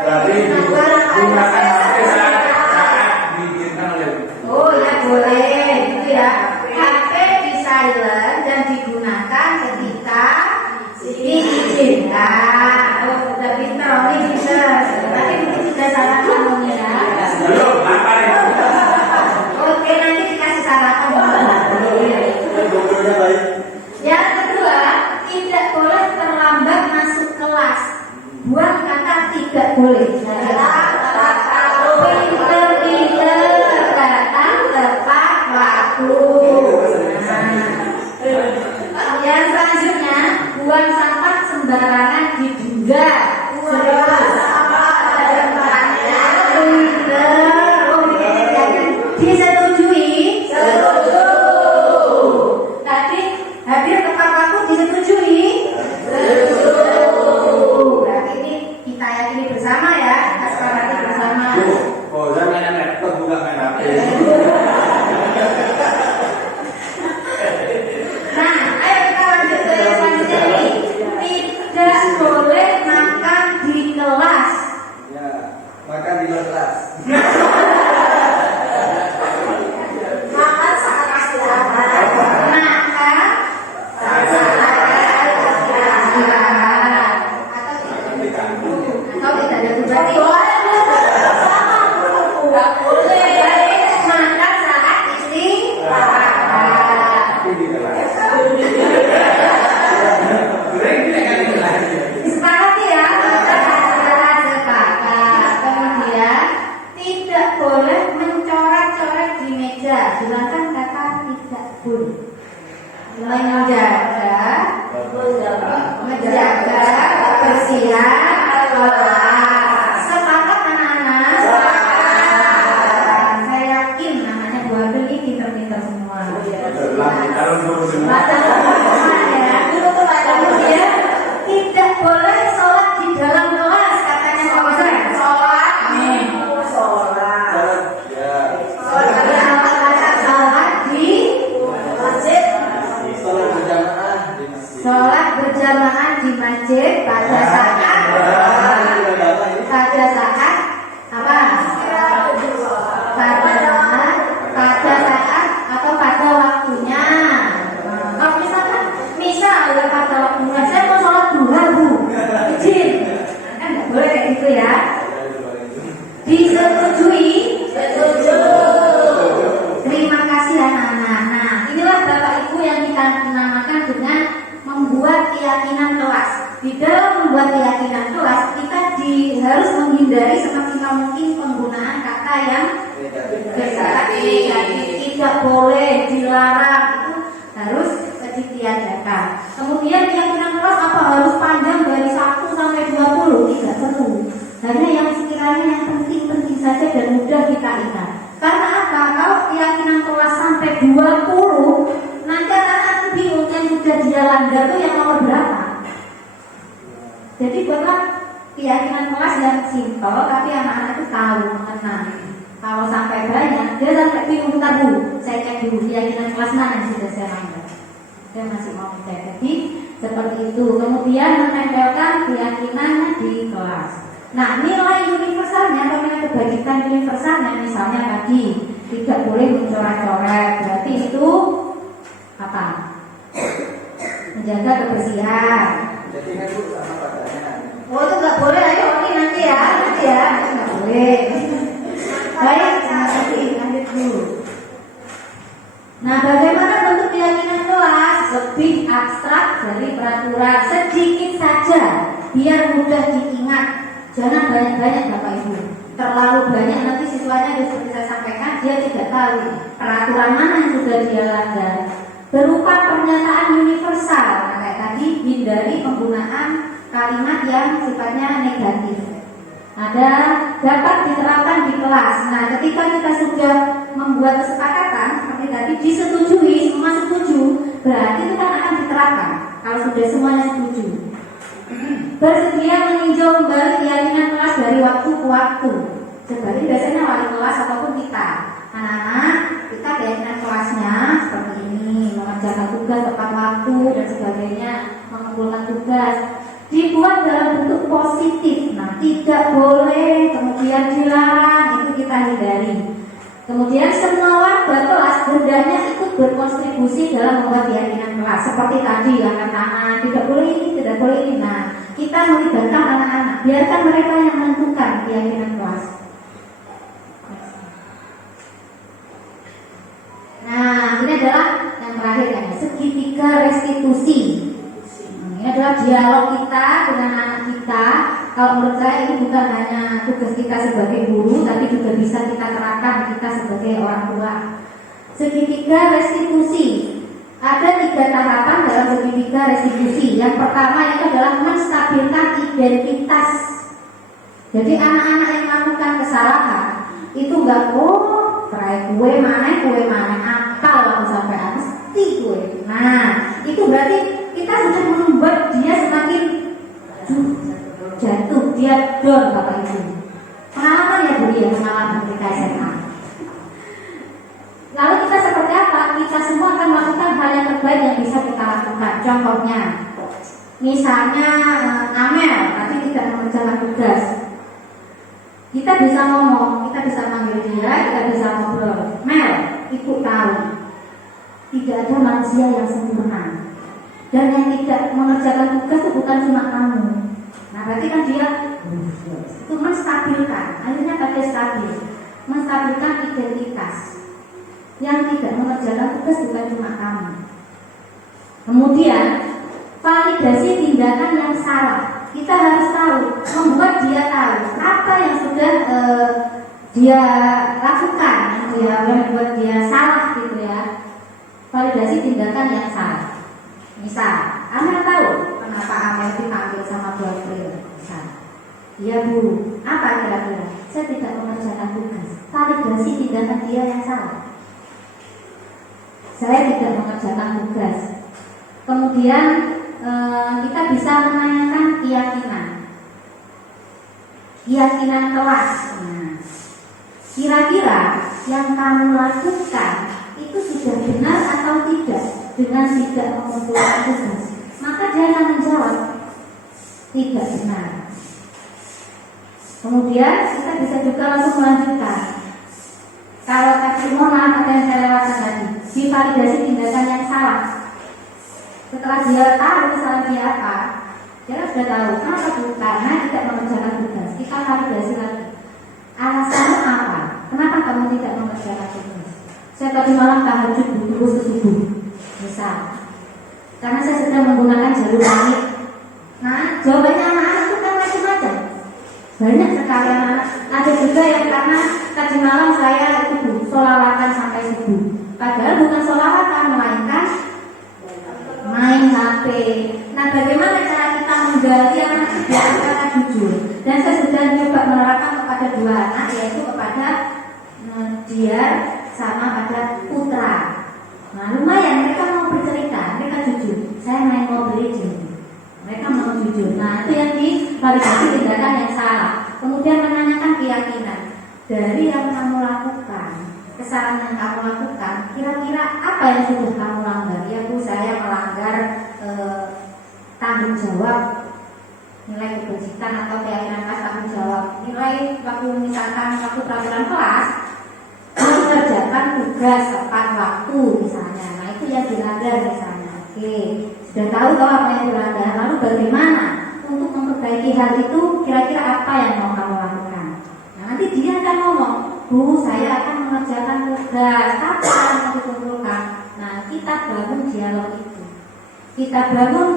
Berarti digunakan HP saat diizinkan oleh. oh ya boleh, gitu ya. HP di silent dan digunakan ketika diizinkan. Oh sudah pinter, ini pinter. Tapi mungkin sudah salah kamunya ya. Belum, lapar ya. Oke, nanti dikasih sarapan. Guru-gurunya baik. Yang kedua, tidak boleh terlambat masuk kelas. Buang kata tidak boleh. Pinter-pinter, datang tepat waktu. Nah, yang selanjutnya, buang sampah sembarangan diduga. Disetujui. Tadi hadir tepat waktu disetujui. Berarti ini Tapi di kelas. Disepakati ya, kita adalah sepakat. Kemudian tidak boleh mencoret-coret di meja. Gunakan kata tidak boleh. Menjaga kebersihan kelas. Sepakat anak-anak? Saya yakin namanya Bu Abel ini pinter-pinter semua. Baca ya, dulu tuh baca ya. Tidak boleh sholat di dalam kelas, katanya Pak Ustaz. Sholat di masjid. Sholat berjamaah di masjid pada saat apa? Pada saat atau pada waktunya. Kalau misal ya pada waktunya saya mau sholat duha Bu, izin, kan nggak boleh kayak gitu ya. Disetujui? Setuju. Terima kasih anak-anak. Nah, inilah Bapak Ibu yang kita namakan dengan membuat keyakinan kelas. Di dalam membuat keyakinan kelas, kita harus menghindari semaksimal mungkin penggunaan kata yang negatif, tidak boleh, dilarang, itu harus ditiadakan. Kemudian keyakinan kelas apa harus panjang dari 1 sampai 20? Tidak perlu. Hanya yang sekiranya yang penting-penting saja dan mudah kita ingat. Karena apa? Kalau keyakinan kelas sampai 20, nanti anak-anak bingung yang sudah dia langgar itu yang nomor berapa. Jadi buatlah keyakinan kelas yang simpel, tapi anak-anak itu tahu mengenal. Kalau sampai banyak, dia sampai bingung. Bentar Bu, saya cek dulu keyakinan kelas mana yang sudah saya langgar. Dia masih mau cek. Jadi seperti itu. Kemudian menempelkan keyakinannya di kelas. Nah, nilai universalnya atau nilai kebajikan universalnya misalnya tadi tidak boleh mencoret-coret. Berarti itu apa? Menjaga kebersihan. Jadi kan Bu sama padanya. Oh itu nggak boleh, ayo nanti ya, nggak boleh. Baik, lanjut dulu. Nah, bagaimana bentuk keyakinan kelas? Lebih abstrak dari peraturan, sedikit saja, biar mudah diingat. Jangan banyak-banyak Bapak Ibu. Terlalu banyak nanti siswanya seperti saya sampaikan dia tidak tahu peraturan mana yang sudah dia langgar. Berupa pernyataan universal, nah, kayak tadi hindari penggunaan kalimat yang sifatnya negatif. Ada dapat diterapkan di kelas. Nah, ketika kita sudah membuat kesepakatan seperti tadi disetujui, semua setuju, berarti itu kan akan diterapkan. Kalau sudah semuanya setuju. Bersedia meninjau kembali keyakinan kelas dari waktu ke waktu. Seperti biasanya wali kelas ataupun kita. Anak-anak, kita keyakinan kelasnya seperti ini, mengerjakan tugas tepat waktu dan sebagainya, mengumpulkan tugas. Dibuat dalam bentuk positif. Nah, tidak boleh, kemudian dilarang, itu kita hindari. Kemudian semua warga kelas hendaknya ikut berkontribusi dalam membuat keyakinan kelas. Seperti tadi, angkat tangan, tidak boleh ini, tidak boleh ini. Nah, kita melibatkan anak-anak, biarkan mereka yang menentukan keyakinan kelas. Nah, ini adalah yang terakhir ya, segitiga restitusi. Ini adalah dialog kita dengan anak kita. Kalau menurut saya ini bukan hanya tugas kita sebagai guru, tapi juga bisa kita terapkan kita sebagai orang tua. Segitiga restitusi. Ada 3 tahapan dalam segitiga restitusi. Yang pertama itu adalah menstabilkan identitas. Jadi anak-anak yang melakukan kesalahan itu enggak kue mana apal aku sampai mesti kue. Nah, itu berarti kita sudah membuat dia semakin jatuh, dia down Bapak Ibu. Pengalaman ya Bu ya, pengalaman ketika SMA. Lalu kita seperti apa? Kita semua akan melakukan hal yang terbaik yang bisa kita lakukan. Contohnya, misalnya Amel nanti tidak mengerjakan tugas. Kita bisa ngomong, kita bisa manggil dia, kita bisa ngobrol. Mel, Ibu tahu, tidak ada manusia yang sempurna. Dan yang tidak mengerjakan tugas itu bukan cuma kamu. Nah, berarti kan dia itu menstabilkan, akhirnya pakai stabil, menstabilkan identitas. Yang tidak mengerjakan tugas bukan cuma kamu. Kemudian validasi tindakan yang salah. Kita harus tahu, membuat dia tahu apa yang sudah dia lakukan, gitu ya, membuat dia salah, gitu ya. Validasi tindakan yang salah. Misal, Anda tahu kenapa Amel dipanggil sama Bu April? Misal, ya Bu, apa kira-kira? Saya tidak mengerjakan tugas. Validasi tindakan dia yang salah. Saya tidak mengerjakan tugas. Kemudian kita bisa menanyakan keyakinan kelas. Nah, kira-kira yang kamu lakukan itu sudah benar atau tidak dengan tidak mengumpulkan tugas? Maka dia akan menjawab tidak benar. Kemudian kita bisa juga langsung melanjutkan. Kalau tadi mohon maaf ada yang saya lewatkan tadi, divalidasi tindakan yang salah. Setelah dia tahu kesalahan dia apa, dia sudah tahu kenapa Bu? Karena tidak mengerjakan tugas. Kita validasi lagi. Alasannya apa? Kenapa kamu tidak mengerjakan tugas? Saya tadi malam tahajud terus ke subuh, misal. Karena saya sedang menggunakan jalur langit. Nah, jawabannya anak-anak itu kan macam-macam. Banyak sekali anak. Ada juga yang karena tadi malam saya itu sholawatan sampai subuh. Padahal bukan sholawatan, melainkan main HP. Nah, bagaimana cara kita menggali anak biar kata jujur? Dan saya sudah coba menerapkan kepada dua anak, yaitu kepada dia sama pada putra. Nah, lumayan mereka mau bercerita, mereka jujur. Saya main Mobile Legends. Mereka mau jujur. Nah, itu yang divalidasi tindakan yang salah. Kemudian menanyakan keyakinan dari yang kamu lakukan, kesalahan yang kamu lakukan. Kira-kira apa yang sudah kamu langgar? Ya Bu, saya melanggar tanggung jawab, nilai kebajikan atau keyakinan kelas tanggung jawab. Nilai waktu misalkan waktu peraturan kelas mengerjakan tugas tepat waktu misalnya. Nah, itu yang dilanggar misalnya. Oke, sudah tahu apa yang dilanggar. Lalu bagaimana untuk memperbaiki hal itu? Kira-kira apa yang mau kamu lakukan? Nah, nanti dia akan ngomong, Bu, saya akan mengerjakan tugas. Apa yang mau dikumpulkan? Nah, kita bangun dialog itu. Kita bangun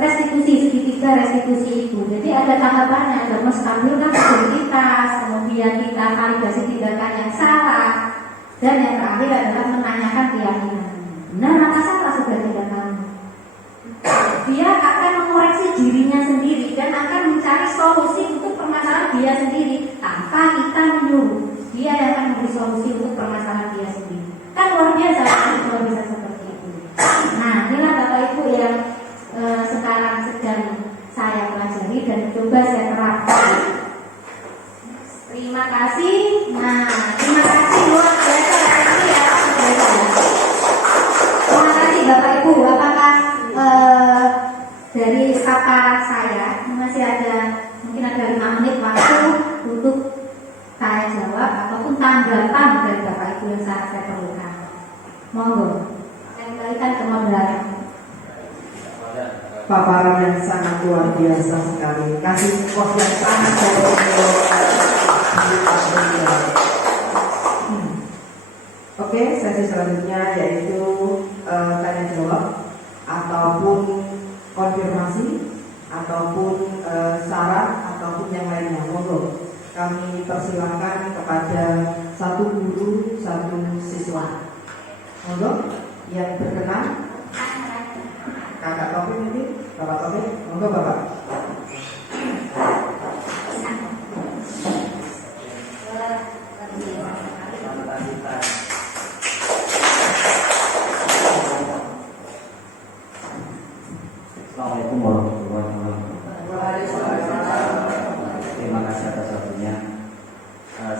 restitusi, segitiga restitusi itu. Jadi ada tanggapannya, ada menstabilkan identitas, kemudian kita validasi tindakan yang salah, dan yang terakhir adalah menanyakan keyakinan. Benar maka salah sudah tidak kamu. Dia akan mengoreksi dirinya sendiri dan akan mencari solusi untuk permasalahan dia sendiri tanpa kita menyuruh. Dia yang akan memberi solusi untuk permasalahan dia sendiri. Kan luar biasa kalau bisa seperti itu. Nah, inilah Bapak Ibu yang sekarang sedang saya pelajari dan coba saya terapkan. Terima kasih. Nah, terima kasih luar biasa ya. Terima kasih Bapak Ibu. Apakah dari kata saya masih ada mungkin ada 5 menit waktu untuk saya jawab ataupun tanggapan dari Bapak Ibu yang sangat saya perlukan? Monggo. Saya kembalikan ke moderator. Paparan yang sangat luar biasa sekali, kasih kos yang sangat Oke, sesi selanjutnya yaitu tanya jawab ataupun konfirmasi ataupun syarat ataupun yang lainnya. Monggo kami persilakan kepada satu guru satu siswa. Monggo yang berkenan. Kakak Taufik nanti, Bapak Taufik, monggo Bapak. Assalamualaikum warahmatullahi wabarakatuh. Terima kasih atas waktunya.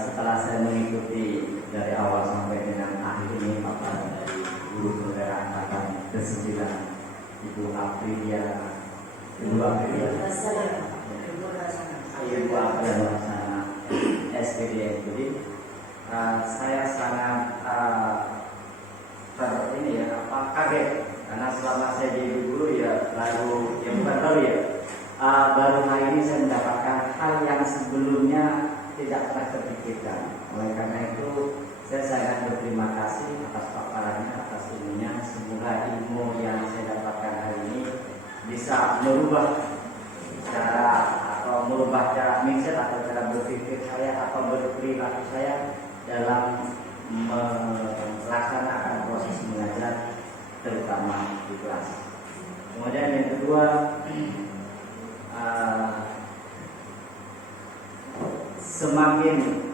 Setelah saya mengikuti dari awal sampai dengan akhir ini paparan dari guru penggerak angkatan ke-9 Ibu Aprilia, Ibu Laksana SPDN. Jadi saya sangat kaget karena selama saya jadi guru baru hari ini saya mendapatkan hal yang sebelumnya tidak pernah terpikirkan. Oleh karena itu Saya sangat berterima kasih atas paparannya, atas ilmunya. Semoga ilmu yang saya dapatkan hari ini bisa merubah cara atau merubah cara mindset atau cara berpikir saya atau berperilaku saya dalam melaksanakan proses mengajar, terutama di kelas. Kemudian yang kedua, semakin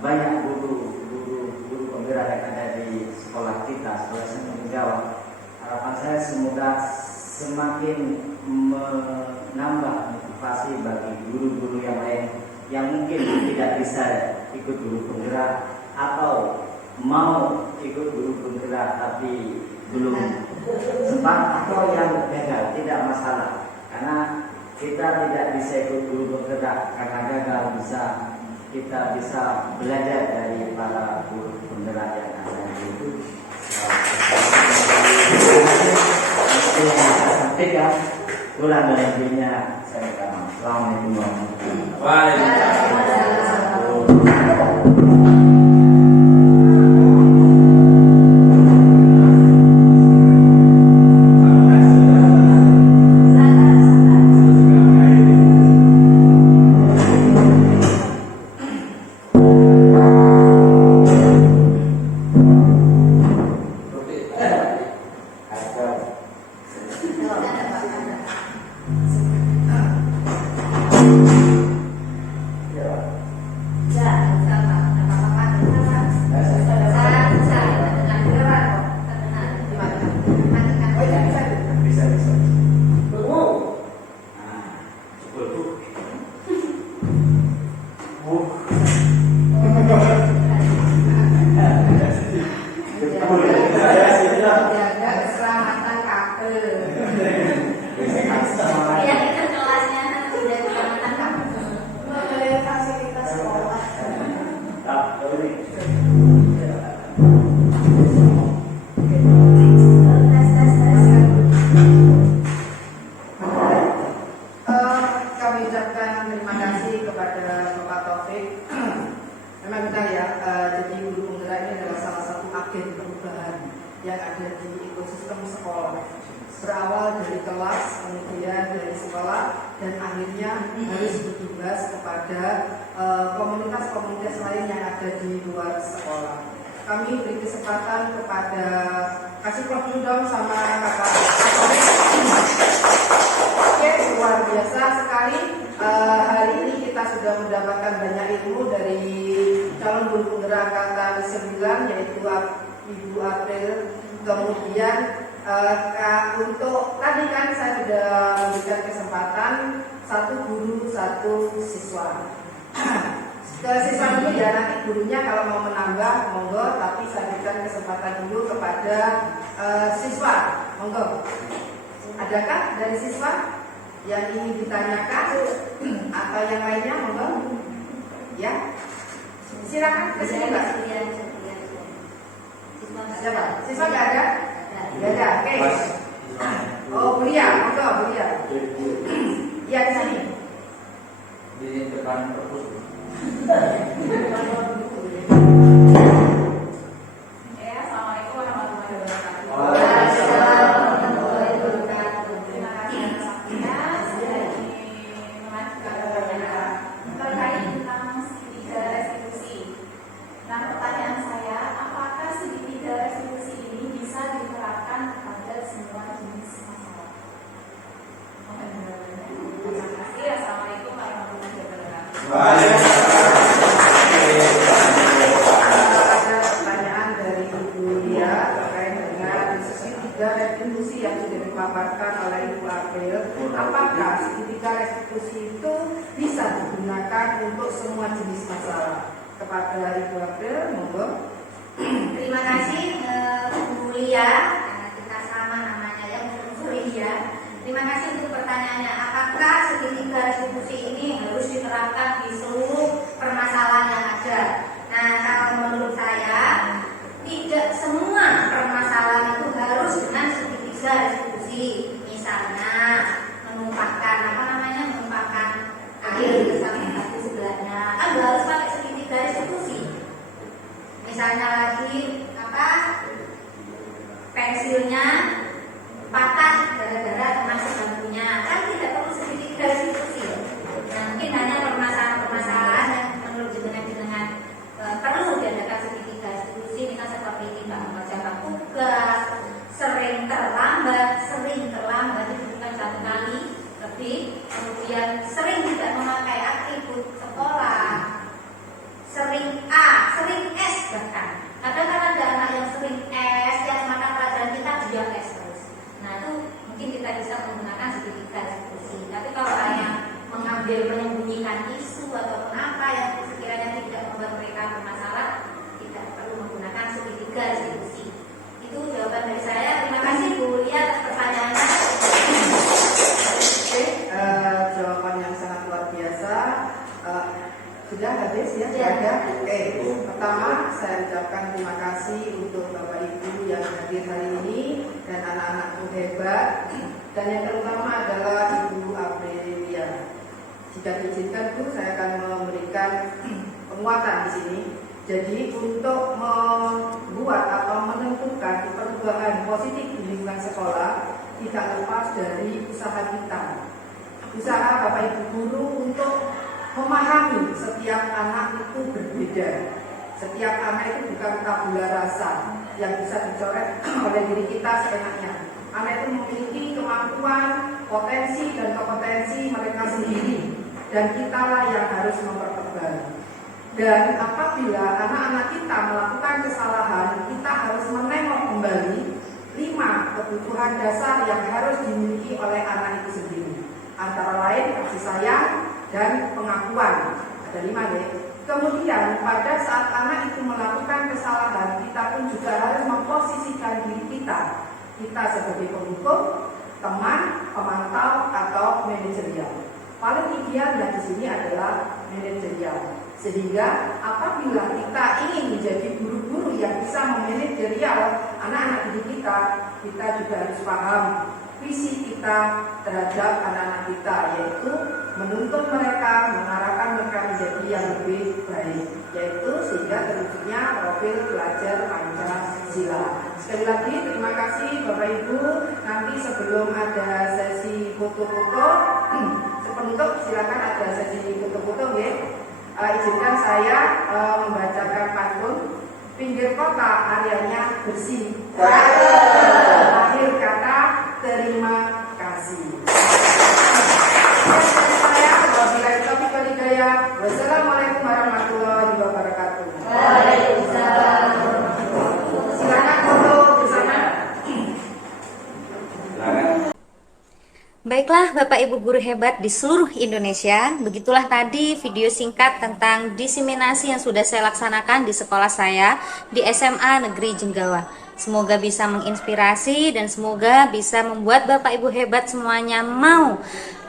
banyak guru penggerak yang ada di sekolah kita, sekolah seni Jawa. Harapan saya semoga semakin menambah motivasi bagi guru-guru yang lain yang mungkin tidak bisa ikut guru penggerak atau mau ikut guru penggerak tapi belum sempat atau yang gagal, tidak masalah, karena kita tidak bisa ikut guru penggerak karena gagal, kita bisa belajar dari para guru penggerak yang ada itu. Itu yang saya sampaikan. Kurang dan lebihnya saya minta maaf. Assalamualaikum warahmatullahi air bersama satu sebelahnya kan harus pakai segitiga. misalnya lagi pensilnya patah gara-gara teman sebangkunya, kan tidak perlu segitiga restitusi. Nah, mungkin hanya permasalahan yang menurut jenengan perlu diadakan segitiga restitusi, dengan seperti tidak mengerjakan tugas, sering terlambat itu bukan satu kali lebih, kemudian sering tidak memakai atribut sekolah, sering S bahkan. Kadang-kadang ada anak yang sering S, yang mata pelajaran kita dia S terus. Nah itu mungkin kita bisa menggunakan segitiga restitusi. Tapi kalau hanya menyembunyikan isu ataupun apa yang sekiranya tidak membuat mereka bermasalah, tidak perlu menggunakan segitiga restitusi. Itu jawaban dari saya. Terima kasih Bu Lia atas pertanyaannya. Oke, jawaban yang sangat luar biasa. Sudah habis ya? Ya. Ada. Oke. Pertama, saya ucapkan terima kasih untuk Bapak Ibu yang hadir hari ini dan anak-anakku hebat. Dan yang terutama adalah Ibu Aprilia. Jika diizinkan Bu, saya akan memberikan penguatan di sini. Jadi untuk membuat atau menentukan perubahan positif di lingkungan sekolah tidak lepas dari usaha kita. Usaha Bapak Ibu guru untuk memahami setiap anak itu berbeda. Setiap anak itu bukan tabula rasa yang bisa dicoret oleh diri kita seenaknya. Anak itu memiliki kemampuan, potensi dan kompetensi mereka sendiri, dan kitalah yang harus mempertebal. Dan apabila anak-anak kita melakukan kesalahan, kita harus menengok kembali 5 kebutuhan dasar yang harus dimiliki oleh anak itu sendiri. Antara lain kasih sayang dan pengakuan. Ada 5 deh. Kemudian pada saat anak itu melakukan kesalahan, kita pun juga harus memposisikan diri kita. Kita sebagai penghukum, teman, pemantau, atau manajerial. Paling idealnya di sini adalah manajerial. Sehingga apabila kita ingin menjadi guru-guru yang bisa memanajerial anak-anak didik kita, kita juga harus paham visi kita terhadap anak-anak kita, yaitu menuntun mereka, mengarahkan mereka menjadi yang lebih baik, yaitu sehingga terwujudnya profil pelajar Pancasila. Sekali lagi terima kasih Bapak Ibu. Nanti sebelum ada sesi foto-foto, sepenutup silakan ada sesi foto-foto ya. Izinkan saya membacakan pantun. Pinggir kota areanya bersih. Akhir kata terima kasih. Wassalamualaikum warahmatullahi wabarakatuh. Waalaikumsalam. Silakan foto bersama. Baiklah Bapak Ibu guru hebat di seluruh Indonesia, begitulah tadi video singkat tentang diseminasi yang sudah saya laksanakan di sekolah saya di SMA Negeri Jenggawa. Semoga bisa menginspirasi dan semoga bisa membuat Bapak Ibu hebat semuanya mau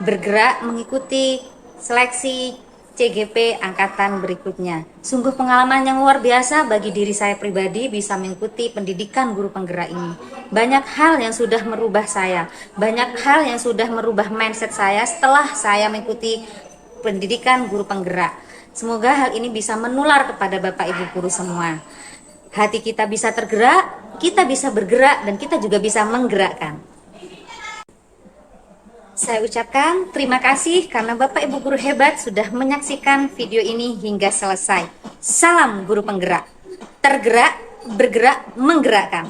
bergerak mengikuti seleksi CGP angkatan berikutnya. Sungguh pengalaman yang luar biasa bagi diri saya pribadi bisa mengikuti pendidikan guru penggerak ini. Banyak hal yang sudah merubah saya, banyak hal yang sudah merubah mindset saya setelah saya mengikuti pendidikan guru penggerak. Semoga hal ini bisa menular kepada Bapak Ibu guru semua. Hati kita bisa tergerak, kita bisa bergerak, dan kita juga bisa menggerakkan. Saya ucapkan terima kasih karena Bapak Ibu guru hebat sudah menyaksikan video ini hingga selesai. Salam guru penggerak. Tergerak, bergerak, menggerakkan.